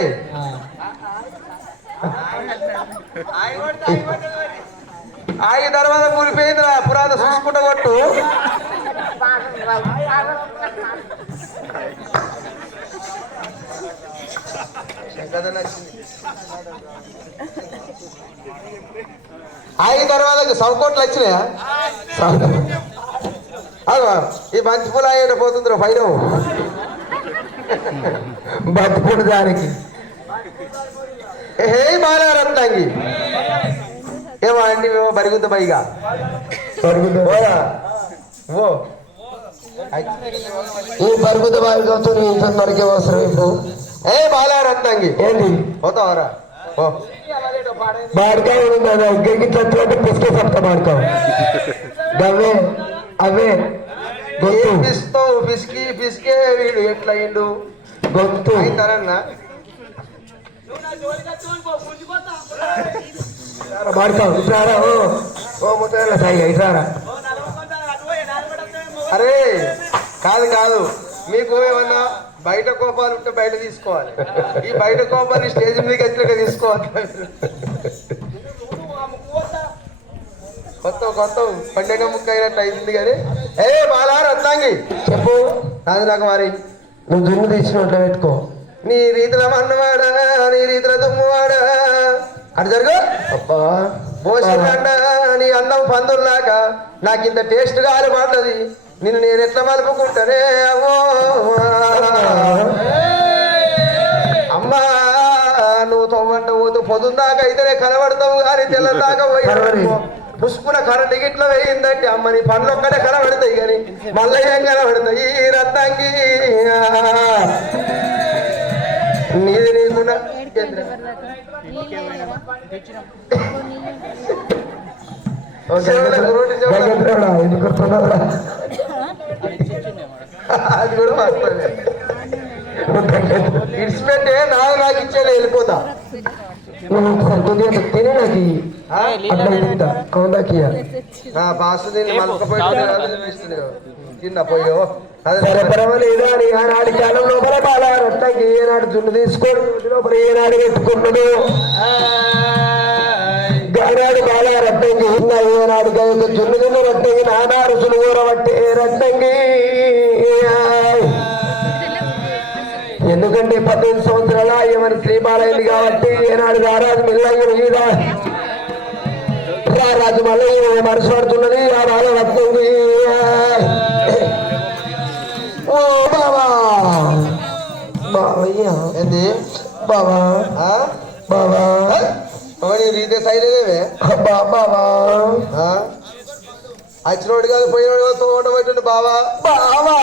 ఆయి తర్వాత కూలిపోయింది పురాత చూసుకుంటా కొట్టు ఆయి తర్వాత సౌకోట్లు వచ్చినాయా అదో ఈ మంచి పూల అయ్యేట పోతుందిరా పైన బతుకుడు దానికి హే బాలారత్నాంగి ఏమో అండి మేము బరిగుద్ద పైగా ఓ ఈ పరుగుద బాలికతో ఇంత మరికే అవసరం ఇప్పుడు ఏ బాలారత్నాంగి ఏంటి పోతావరా ఓ బాడకాయ గిట్లా పిసికే చెప్తా బాడకావు అవే అవే గొంతు పిస్తావు పిసికి పిసికే వీడు ఎట్లా అయిండు గొంతు అయిందరన్నా బాడకావు ఇట్రారా ఓ ముద్ర సాయిగా ఇట్రారా అరే కాదు కాదు మీకు ఏమన్నా బయట కోపాలు ఉంటే బయట తీసుకోవాలి ఈ బయట కోపాన్ని స్టేజ్ మీదకి వచ్చినాక తీసుకోవాలి కొత్త పండుగ ముక్క అయినట్టు అయింది కానీ ఏ బాలా రత్నాంగి చెప్పు కాదు నాకు మరి నువ్వు జున్ను తీసినట్లు పెట్టుకో నీ రీతిలో మన్నవాడా నీ రీతిలో దుమ్మువాడా అటు జరుగు అబ్బా పోషిండ నీ అందం పందుల్లాక నాకు ఇంత టేస్ట్ గాలి పడ్డది నిన్ను నేను ఎట్లా మలుపుకుంటానే అమ్మో అమ్మా నువ్వు తవ్వంట పోతూ పొద్దున్న దాకా అయితేనే కనబడతావు కానీ తెల్ల దాకా పోయి పుష్పున కరెంట్ గిట్ల వేయిందంటే అమ్మ నీ పనులు ఒక్కటే కనబడతాయి కానీ మళ్ళీ ఏం కనబడతాయి ఈ రత్నాంగి నీది నీకున్నా అది కూడా వస్తుంది ఇడిచిపెట్టే నాకు ఇచ్చేలా వెళ్ళిపోతా తినే నాకు బాసు దీన్ని మలకపోయి తిన్న పోయో పరమలేదా అని ఆనాడు కాలం లోపల బాగా రొట్టకి ఏనాడు జున్ను తీసుకొని లోపల ఏనాడు పెట్టుకున్నాడు గానాడు బాగా రట్టంగి ఏనాడు జున్ను తిన్న రట్టంగి నానాడు సులుగూర పట్టే రట్టంగి ఎందుకంటే 18 సంవత్సరాల ఏమని శ్రీమాలైంది కాబట్టి ఏనాడు రారాజు మిల్లయ్య రారాజు మళ్ళీ మనసు పడుతున్నది ఆ బాగా రట్టంగి ఓ బాబా బావయ్యా ఏంది బాబా బాబా రీతే సైడ్ బాబా వచ్చినోడు కాదు పోయినోడు కాదు తోట పెట్టండి బావా బావా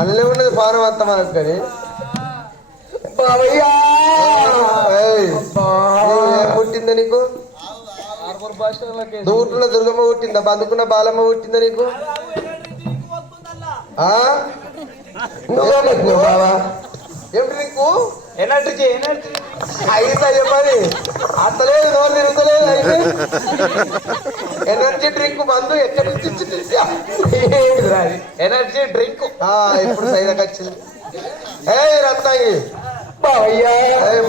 అల్లే ఉన్నది పానం అంత మనకు కానీ బావయ్యా పుట్టిందా నీకు దూటున్న దుర్గమ్మ పుట్టిందా బందుకున్న బాలమ్మ పుట్టిందా నీకు బావా ఏమిటి నీకు ఎనర్జీ అయితే చెప్పాలి అత్తలేదు నోరు తిరుగుతలేదు అయితే ఎనర్జీ డ్రింక్ మందు ఎక్కడి నుంచి ఎనర్జీ డ్రింక్ ఇప్పుడు సైదాకి వచ్చింది ఏ రత్నాగి బావయ్యా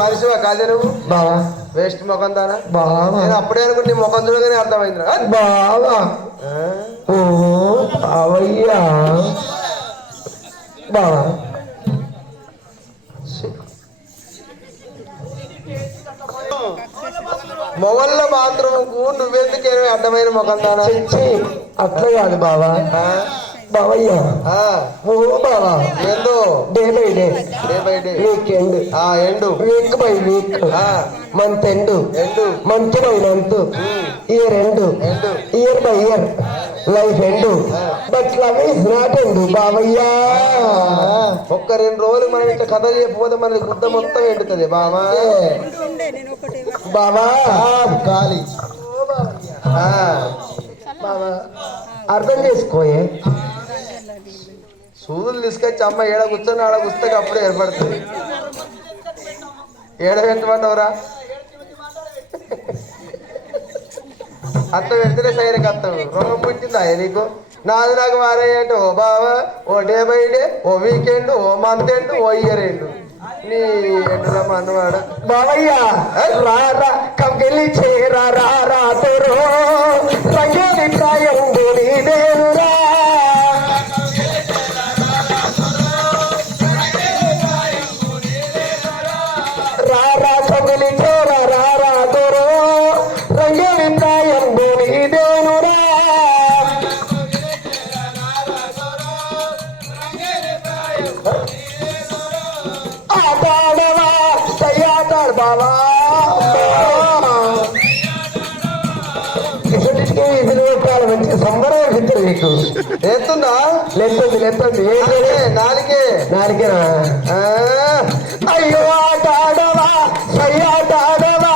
మనిషివా కాదే నువ్వు బావా వేస్ట్ ముఖం దానా బావా నేను అప్పుడే అనుకుంటే నీ ముఖం చూడగానే అర్థమైందిరా బావా ఓ బావయ్యా బావా మొగళ్ళ బాత్రూమ్ కు నువ్వెందుకు ఏమి అడ్డమైన ముఖం దానా అట్లా కాదు బావా బావయ్యా ఓ బావా ఏందో day by day week end end week by week month end month by month year end year by year life end but love is not end బావయ్యా ఒక్క 2 రోజులు మనం ఇట్లా కథ చెప్పకపోతే మన గుద్ద మొత్తం ఎండుతుంది బావా బావా గాలి బావా అర్థం చేసుకోయే సూదులు తీసుకొచ్చి అమ్మ ఏడ కూర్చొని ఆడ కూర్చొని అప్పుడే ఏర్పడుతుంది ఏడ పెట్టమంటావురా అత్త పెడితేనే సైరకి అత్తావు రోగం పుట్టిందా నీకు నాది నాకు మారేయంటే ఓ బావా ఓ డే బై డే ఓ వీకెండ్ ఓ మంత్ ఎండ్ ఓ ఇయర్ ఎండ్ నీ ఎండురమ్మ అన్నవాడు బావయ్యా రారా కంకెళ్ళి చేరా రారా తెరో రంగోలి ప్రాయం దేనురా రారా కంకెళ్ళి చేరా రారా తెరో రంగోలి ప్రాయం దేనురా ఆటాడవా సయ్యాటాడు బావా మంచి సంబరం అనిపిస్తుంది నీకు ఎత్తుందా లెత్తుంది నాలుగేనా అయ్యో ఆటాడవా సయ్యాటాడవా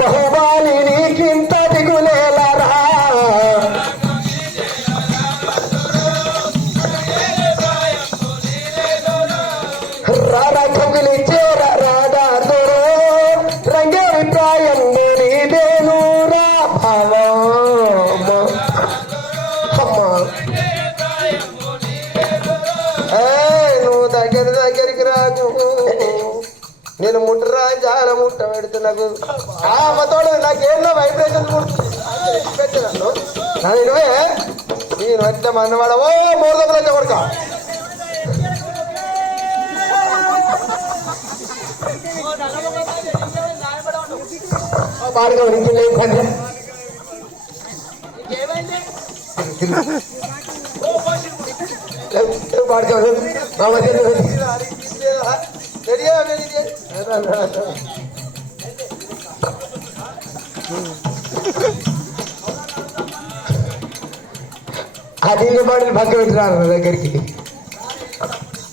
బహుబాలి నీకింత దిగులేలరా రాధా చొగిలి చేర రాధా దొరో రంగేరి ప్రాయం దేనురా భావా నువ్వు దగ్గరికి రాకు నేను ముట్టరా చాలా ముట్ట పెడుతున్నాకు అమ్మతోడు నాకేందో వైబ్రేషన్ పెట్టినాను నువ్వే నేను ఎట్లా మన్నవాడ ఓ 3 దెబ్బలు కొడుక బాగా వరించలేదు పాడుకోవడం అది పాటలు పక్క పెట్టినారు నా దగ్గరికి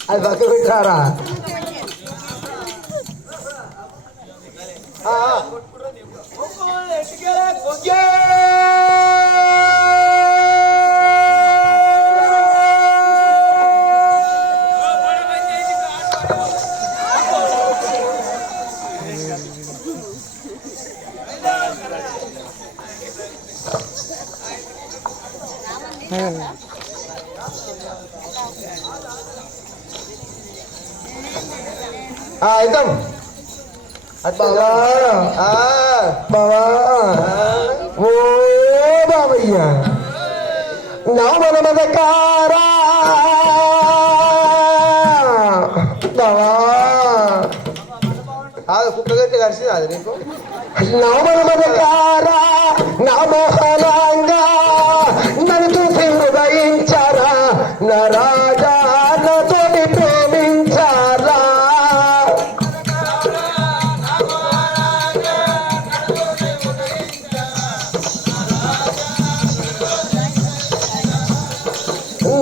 అది పక్క పెట్టినారా అవుతాం బావా బావా ఓ బావయ్య నా మనమదకారా బావా కుక్కగట్టి కలిసింది అది నీకు నా మనమదకారా నా మోహనంగా నన్ను చూసి హృదయించారా నా రాజా నాతోటి ప్రేమించారా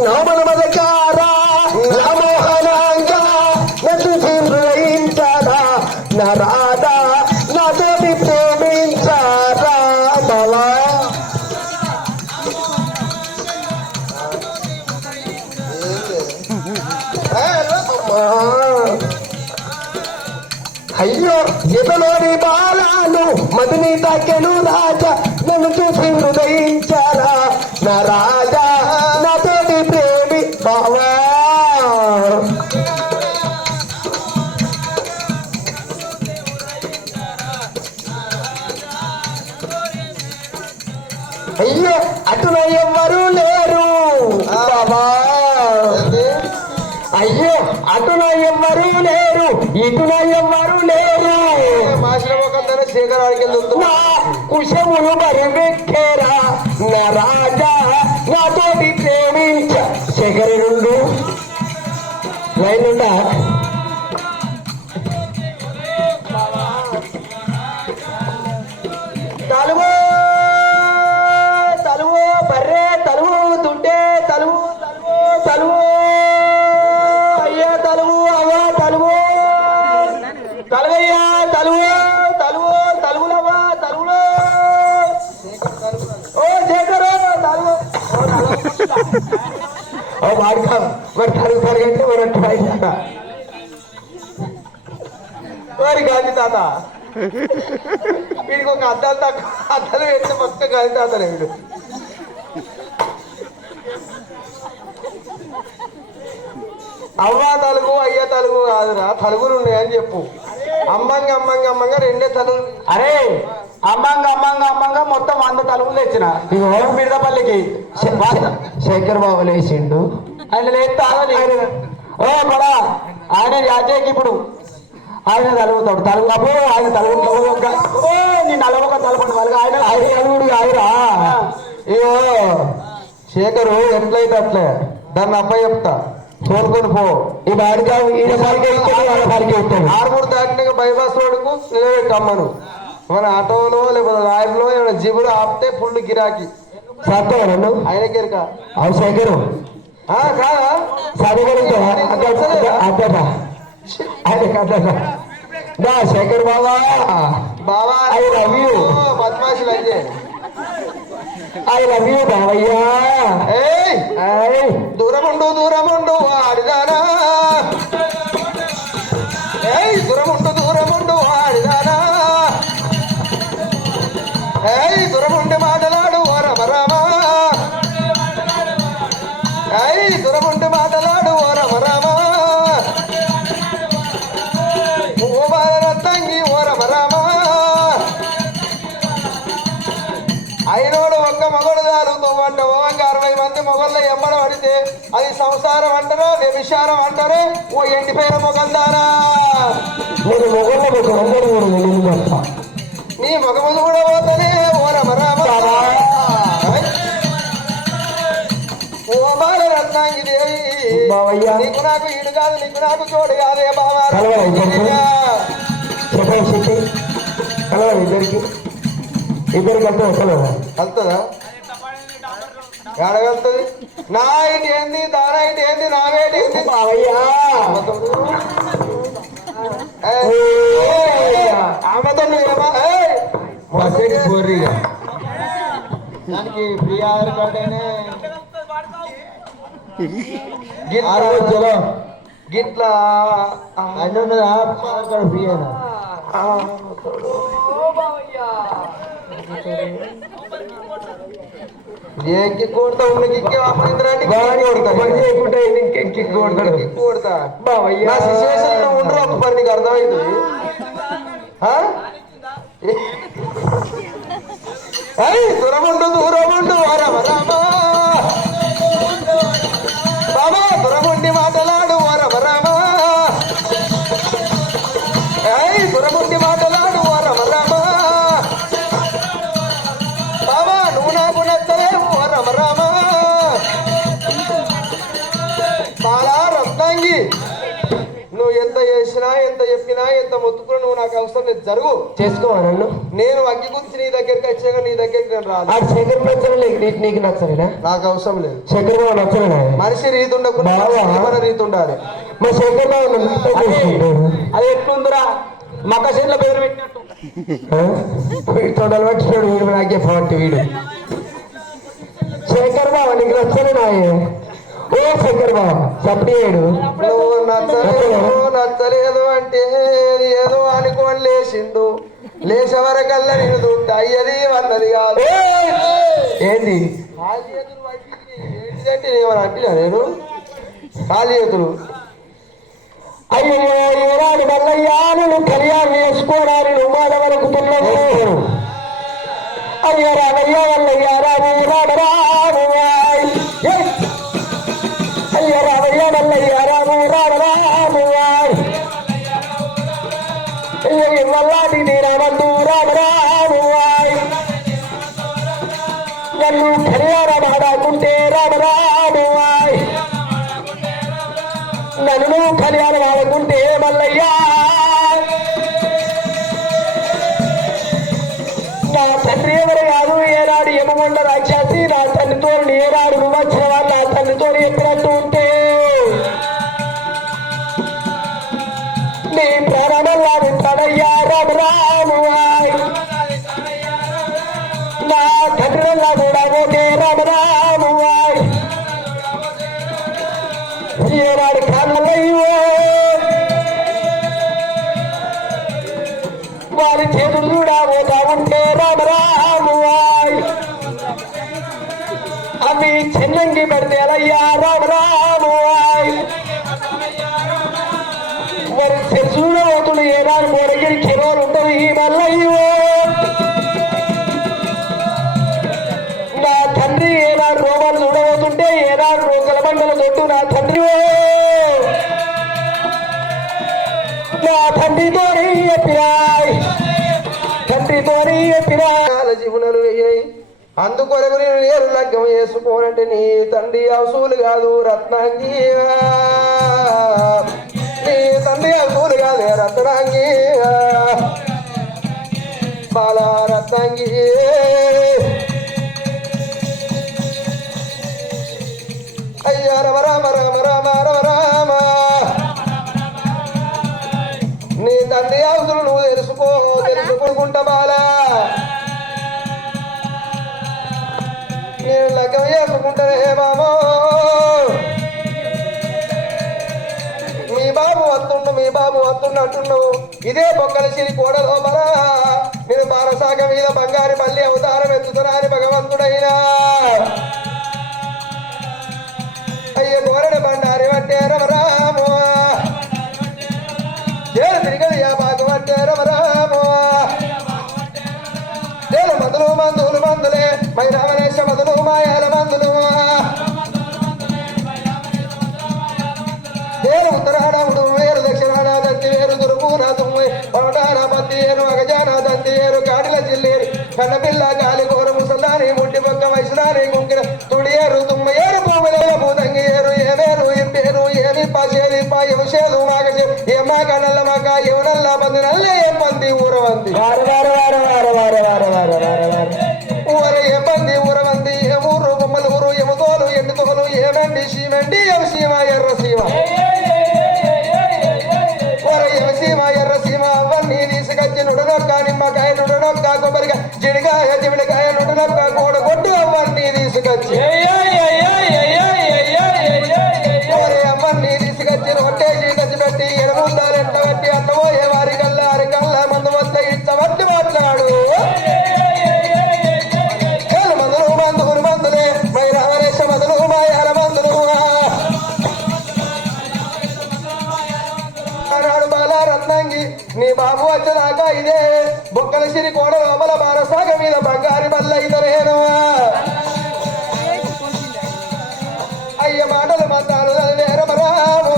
నా మనమదకారా నా మోహనంగా నన్ను చూసి హృదయించారా నా రాజా నాతోటి ప్రేమించారా బావా అయ్యో ఎదలోని బాలాను మదిని తాకెను రాజా నన్ను చూసి హృదయించారా నా రాజా నాతోటి ప్రేమి బావా అయ్యో అటున ఎవ్వరూ లేరు బావా అయ్యో అటున ఎవ్వరూ లేరు ఇటున ఎవ్వరూ లేరు నా కుశములు బరివెక్కేరా నా రాజా నాతోటి ప్రేమించ శేఖరి నుండు లైనుండా తలుగు తలుగు బర్రె తలుగు తుంటే తలుగు తలుగు తలుగు అయ్యా తలుగు అవ్వా తలుగు తలుగయ్యా తలుగు తలుగు తలుగులవ్వా తలుగులో ఓ శేఖరు తలుగు ఓ వాడుకా మరి తలుగు తరగంటే మరి బయట మరి గాంధీ తాత వీడికి ఒక అద్దాలు తక్కువ అద్దాలు వేస్తే పక్క గాంధీ తాతలే వీడు అవ్వా తలుగు అయ్యా తలుగు కాదురా తలుగులు ఉన్నాయని చెప్పు అమ్మంగా అమ్మంగా అమ్మంగా రెండే తలుగు అరే అమ్మంగా అమ్మంగా అమ్మంగా మొత్తం 100 తలుగులు తెచ్చిన మిడతపల్లికి శేఖర్ బాబు లేచిండు ఆయన లేస్తా ఓ బడా ఆయన రాజేకి ఇప్పుడు ఆయన తలుగుతాడు తలుగు అప్పుడు ఆయన తలుగు నీ నలవక తలపండి వాళ్ళకి ఆయన ఆయన అలుగుడు ఆయరా అయ్యో శేఖరు ఎట్లయితే అట్లే దాన్ని అబ్బాయి చెప్తా తోలుకొని పో ఈ బాడికి ఆరుగురు దాటిన బైపాస్ రోడ్డుకు నిలబెట్టమ్మను మన ఆటోలో లేకపోతే లారీలో ఏమైనా జిబులు ఆపితే ఫుల్ గిరాకీ సత్తా నన్ను ఆయన గిరిక అవు శేఖరు కాదా సరిగా శేఖర్ బాబా బాబా ఐ లవ్ యూ బద్మాషులు అయితే ఐ లవ్ యూ బావయ్యా దూరముండు ఆడిదానా దూరముండు ఆడిదానా దూరముండి మాటలాడు ఓ రమరామా దూరముండి మాటలాడు ఓ రమరామా ఓ బాలరత్తంగి ఓ రమరామా అయినోడు ఒక్క మగడు జారుతూ అంట ఓంగా 60 మంది మొగళ్ళ ఎమ్మడ పడితే అది సంసారం అంటారో వ్యభిచారం అంటారో ఓ ఎండిపోయిన మొగల్దారా నేను మొగళ్ళ నీ మగములు కూడా పోతనే ఓ రమరామ ఓ బాల రత్నాంగి దేవి బావయ్యా నీకు నాకు ఈడు కాదు నీకు నాకు చోడు కాదే బావా కలవరా ఇద్దరికి చెప్పండి చెప్పి కలవరా ఇద్దరికి వెళ్తా కలవరా వెళ్తుందా ఎడగలుగుతుంది నా ఇంటి ఏంది దానా ఇంటి ఏంది నా వేటి ఏంది బావయ్యా ఆమెతో నువ్వేమా బస్సేటి బోర్రిగా దానికి ఫ్రీ ఆధార్ కార్డు అయినా గిట్లా అన్నీ ఉన్నది ఆధార్ కార్డు ఫ్రీ అయినా ఎక్కి కొడతా ఉన్న కిక్కి కొడతా బావయ్యా నా సిచ్యువేషన్ లో ఉండరు ఒక పని నీకు అర్థమవుతుంది దూరముండు దూరముండు వరమ రామా బాబా దూరముండి మాటలాడు వరమ రామా దూరముండి మాటలాడు వరమ రామా బాబా నువ్వు నాకు నచ్చలేవు వరమ రామా బాలా రత్నాంగి నువ్వు ఎంత చేసినా ఎంత చెప్పినా ఎంత మొత్తుకున్నా నువ్వు నాకు అవసరం లేదు జరుగు చేసుకోవా నన్ను నేను అగ్గి గురించి నీ దగ్గరికి వచ్చాక నీ దగ్గరికి నేను రాదు ఆ శేఖర్ నచ్చలే నీకు నచ్చలేనా నాకు అవసరం లేదు శేఖర్ బాబు నచ్చలేనా మనిషి రీతి ఉండకుండా బావా. మన రీతి ఉండాలి మా శేఖర్ బాబు నన్ను ఇంత చేసుకుంటాడు. అది ఎట్లుందిరా మక్క చేతిలో పేరు పెట్టినట్టు వీడు తొడలు పట్టినాడు వీడు నాకే పాటు వీడు శేఖర్ బాబు నీకు నచ్చలేనాయే ఓ శేఖర్ బాబు సప్పియాడు నువ్వు నచ్చలేదు అంటే ఏదో అనుకోని లేచిండు లేచే వరకల్లా నేను దుడ్డు అయ్యది అన్నది కాదు ఏంది కాలి చేతులు పట్టి ఏంటిదంటే ఏమని అంటున్నా నేను కాలి చేతులు అయ్యో ఈనాడు మల్లయ్యా నువ్వు కళ్యాణం చేసుకోవడానికి నువ్వు మాట వరకు పిల్లలు అయ్యో రామయ్య వల్లయ్య రాము రామ రామువాయ్ అయ్యో రామయ్య వల్లయ్య రాము రామ రామువాయ్ అయ్యో ఇవ్వల్లాంటి నేనవద్దు రామ రామువాయ్ నన్ను కళ్యాణం ఆడాకుంటే రామ రామువాయ్ నన్ను కళ్యాణం ఆడుకుంటే మల్లయ్యా నా తండ్రి ఎవరు కాదు ఏనాడు ఎమగొండ రాక్షసి నా తండ్రితో ఏనాడు నువ్వు వచ్చిన వాళ్ళు నా తండ్రితో ఎప్పుడట్టు ఉంటే నీ ప్రాణమల్లా వింటాడయ్యా రాము రామువాయ్ నా తండ్రిలా కూడా పోతే రాము రామువాయ్ ఏనాడు కాళ్ళయ్యో వారి చేతులు కూడా పోతా ఉంటే రామ రామువాయ్ అవి చెన్నంగి పడితే అలయ్యా రామ రామువాయ్ మరి తెలుసులో అవుతుడు ఏనాడు మొరగిరి కిరోలు ఉంటుంది ఈ మల్లయ్యో నా తండ్రి ఏనాడు రోగాలు చూడబోతుంటే ఏనాడు రోగల మండల దొడ్డు నా తండ్రి నా తండ్రితో ఎప్పిరాయ్ తండ్రితో ఎప్పిరాయ్ జీవనాలు వెయ్యాయి అందుకొరకు నేను ఏరు లగ్గం చేసుకోనంటే నీ తండ్రి అవసూలు కాదు రత్నాంగి నీ తండ్రి అవసూలు కాదు రత్నాంగి బాలా రత్నాంగి అయ్యా రమ రామ రామ రామ రామ రామ నీ తండ్రి అవసరం నువ్వు తెలుసుకుంటా బాలా నేను లగ్గం చేసుకుంటానే బాబో మీ బాబు వస్తున్నట్టున్నావు ఇదే బొక్కల సిరి కోడలో మరా నేను బారసాగ మీద బంగారు పల్లి అవతారం ఎత్తుతున్నాని భగవంతుడైనా అయ్య గోరడ బండారి పట్టే రమరాము చేరు తిరిగడి ఆ బాగు పట్టే రమరాము చేరు మందులు మందులు మందులే మై రామనేశ మందులు మాయాల మందులు వేరు ఉత్తరాడముడు వేరు దక్షిణాన దంతి వేరు దుర్మున తుమ్మి పవటాన పత్తి ఏరు అగజాన దంతి ఏరు కాడిల జిల్లేరు కన్నపిల్ల గాలి గోరు ముసలాని ముట్టి పక్క వయసులాని గుంకిన తుడి ఏరు తుమ్మ ఏరు భూమిలో భూతంగి ఏరు ఏమేరు ఇంపేరు నల్ల మక ఎవనల్ల బంది నల్ల ఏ పంది ఊరవంది ఊర ఏ పంది ఊరవంది ఊరు బొమ్మలు ఊరు ఎముతోలు ఎండుతోలు ఏమండి సీమండి ఎవ సీమ ఎర్ర సీమ ఊర ఎవ సీమ ఎర్ర సీమ అవన్నీ తీసుకొచ్చి నుడనొక్క నిమ్మకాయ నుడనొక్క కొబ్బరికాయ జిడికాయ చిమిడికాయ నుడనొక్క కూడ కొట్టు అవన్నీ తీసుకొచ్చి అవన్నీ తీసుకొచ్చి రొట్టేసి కచ్చిపెట్టి ఎడముందాలు ఎట్ట పెట్టి అట్టబోయే వారి కల్లా అరికల్లా మందు వద్ద ఇచ్చబట్టి మాట్లాడు మందులు మందులు మందులే మై రామరేశ మందులు మాయాల మందులు ఆనాడు బాలా రత్నంగి నీ బాబు వచ్చేదాకా ఇదే బొక్కల సిరి కోడ లోపల బారసాగ మీద బంగారి బల్ల ఇతరేను అయ్య మాటలు మందాలు వేరమరాము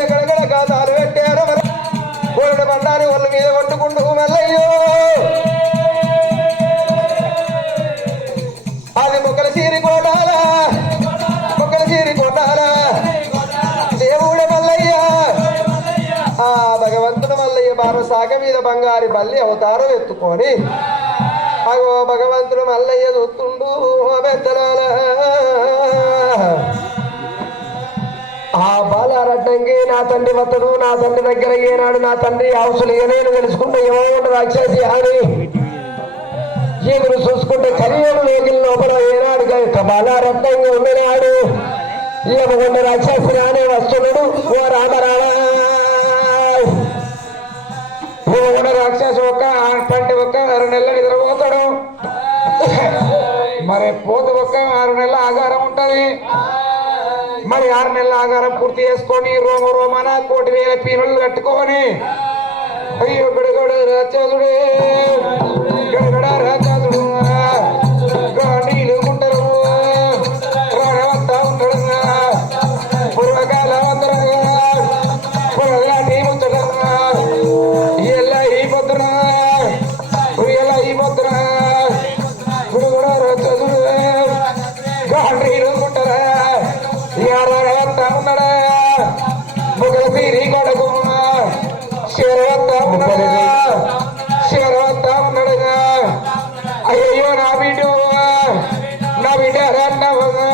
ఎక్కడెక్కడ గాతాలు పెట్టారు గోడ బండారి వాళ్ళ మీద కొట్టుకుంటూ మల్లయ్యో అది మొక్కల సీరి కొట్టాలా మొక్కల సీరి కొట్టాలా దేవుడే మల్లయ్య ఆ భగవంతుడు మల్లయ్య బారు సాగ మీద బంగారి బల్లి అవతారం ఎత్తుకొని అగో భగవంతుడు మల్లయ్య చూస్తుండు పెద్దలాల ఆ బాలారడ్డంగి నా తండ్రి వత్తడు నా తండ్రి దగ్గర ఏనాడు నా తండ్రి అవసరం నేను తెలుసుకుంటే ఏమో రాక్షసి అని ఈగురు చూసుకుంటే కరియోడు లోకిల లోపల ఏనాడు బాలారడ్డంగి ఉన్ననాడు ఏమకుండా రాక్షసి రానే వస్తున్నాడు ఓ రామరాడా రాక్షసు ఒక్క పంటి ఒక్క 6 నెలల నిద్రపోతాడు మరి పోతు ఒక్క 6 నెలల ఆగారం ఉంటది మరి 6 నెలల ఆగారం పూర్తి చేసుకొని రోమాన 1,000 పీనులు కట్టుకొని అయ్యో గడగడ రాక్షసుడే గడగడ రాక్షసుడు నీళ్ళు గుంటరు వస్తా ఉంటాడు పూర్వకాల పురగాటి ముచ్చట ఎలా ఈ పొద్దున ఎలా ఈ పొద్దున గుడుగుడ రాక్షసుడు నీళ్ళు గుంటరా వస్తా ఉన్నాడా మొగల తీరి కొడకు శరవత్తా ఉన్నాడుగా శరవత్తా ఉన్నాడుగా అయ్యో నా బిడ్డ రన్నవుగా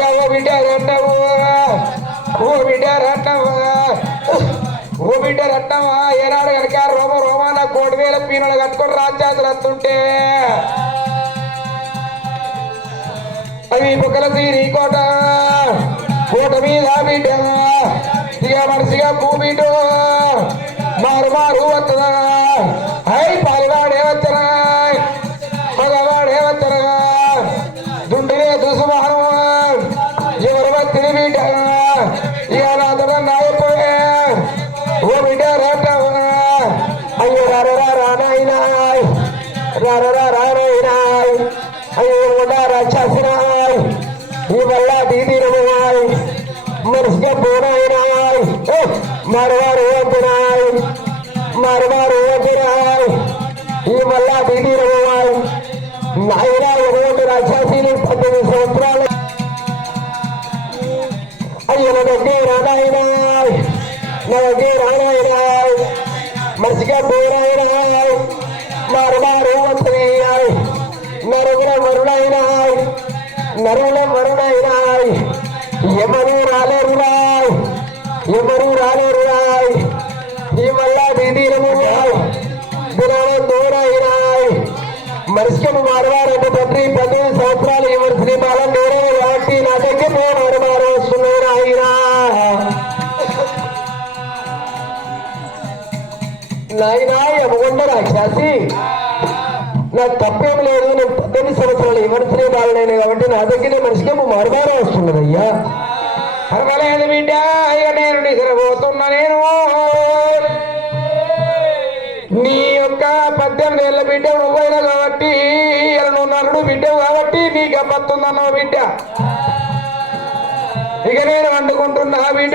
ఏవో బిడ్డ రన్నవుగా ఓ బిడ్డ రన్నవుగా ఓ బిడ్డ రన్నవా ఏనాడు కనుక రోమాన 1,000 పీనులు కట్టుకొని రాజ్యాతులు వస్తుంటే అవి బుక్కల తీరి కోట మీద బిడ్డ ఇక మనిషిగా భూమిడు మారు వస్తున్నా అయి పాలివాడే వచ్చనా మగవాడే వచ్చనా దుండినే దుసుమానం ఎవరు వచ్చిన బిడ్డ ఇక నాతో నాయపోయే ఓ బిడ్డ రాటవా అయ్యో రానాయినాయ్ రానాయినాయ్ అయ్యో రాక్షసినాయ్ ఈ వల్ల దీదీరనాయ్ మనిషిగా పోనాయినాయ్ మరవారు ఓపినాయ్ ఈ వల్ల దీదీరనాయ్ నాయనా ఎటువంటి రాక్షసిని 18 సంవత్సరాలు అయ్యో నా దగ్గర రానాయినాయ్ మనిషిగా పోనాయినాయ్ మరవారు ఓపినాయ్ నరుగుల మరుడైనాయ్ ఎవరు రాలేరు రాయ్ ఈ వల్ల దీదీరము దూరైనాయ్ మనిషికి మారవారంటే 18 సంవత్సరాలు ఎవరి శ్రీమాల నేరే కాబట్టి నా దగ్గర మారు వస్తున్నారు ఆయన నాయనా ఎమగొండ రాక్షసి నాకు తప్పేం లేదు నేను 18 సంవత్సరాలు ఎవరి శ్రీమాలనైనా కాబట్టి నా దగ్గర మనిషికి మారుమారే వస్తున్నది అయ్యా పర్వాలేదు బిడ్డ అయ్య నేను నిద్రపోతున్నా నేను నీ యొక్క 18 ఏళ్ళ బిడ్డ నువ్వైనా కాబట్టి నువ్వు నన్ను బిడ్డవు కాబట్టి నీకు అబ్బతుందన్నావు బిడ్డ ఇక నేను వండుకుంటున్నా బిడ్డ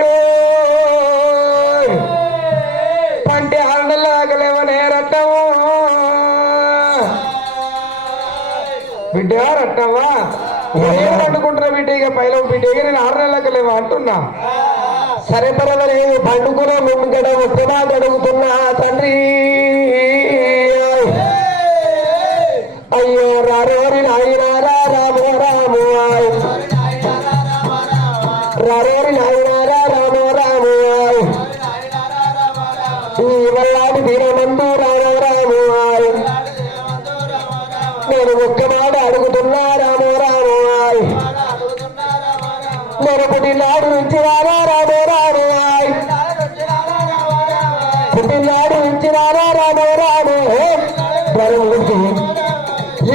పంటే 6 నెలల ఆకలేవనే రట్టము బిడ్డ రట్టవా నేను పండుకుంటున్నా బిడ్డ ఇక పైలో బిడ్డ ఇక నేను 6 నెలలకు లేవా అంటున్నా. సరే పర్వాలేదు పండుకునే ముందుగడ ఉత్తమా గడుగుతున్నా తండ్రి. అయ్యో రారోరి నాయనారా రాము రాము రారోరి నాయనారా రాము రాము ఈ వల్లాది దినమందు రాము రాము నేను ఒక్క మాట అడుగుతున్నా రాము రాము నేను పుట్టినాడు నుంచి రారా రాము రాము పుట్టినాడు నుంచి రారా రాము రాము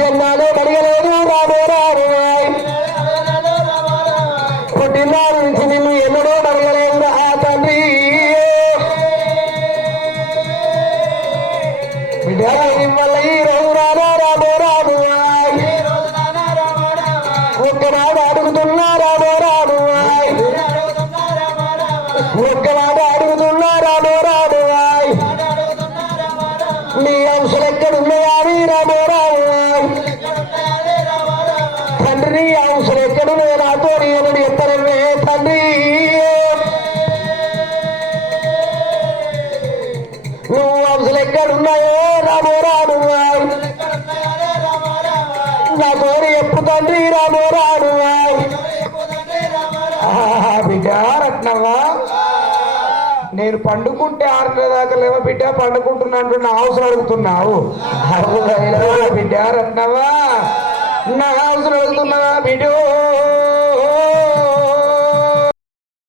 ఎన్నాళ్ళు అడగలేదు రాము రాము పుట్టినాడు నుంచి నిన్ను ఎన్నడూ అడగలేదు ఆ తండ్రి. వల్ల ఈ రోజు రారా రాము రాము ఒక్కనాడు అడుగుతున్నా రాము రాము ఒక్కనాడు అడుగుతున్నా రాము రాము నీ అంశాలు ఎక్కడున్నాయా రాము రాము తండ్రి నీ అంశాలు ఎక్కడున్నాయో నాతో నేను ఎత్తనమే తండ్రి. నువ్వు అంశాలు ఎక్కడున్నాయో రాము రాము నా కోరి ఎప్పు తండ్రి రాము రాము బిడ్డ రత్నవ్వా నేను పండుకుంటే 6 నెలల దాకా లేవా బిడ్డ పండుకుంటున్నా అంటున్నా అవసరం అడుగుతున్నావు. బిడ్డ రత్నవ్వా నా అవసరం అడుగుతున్నావా బిడ్డ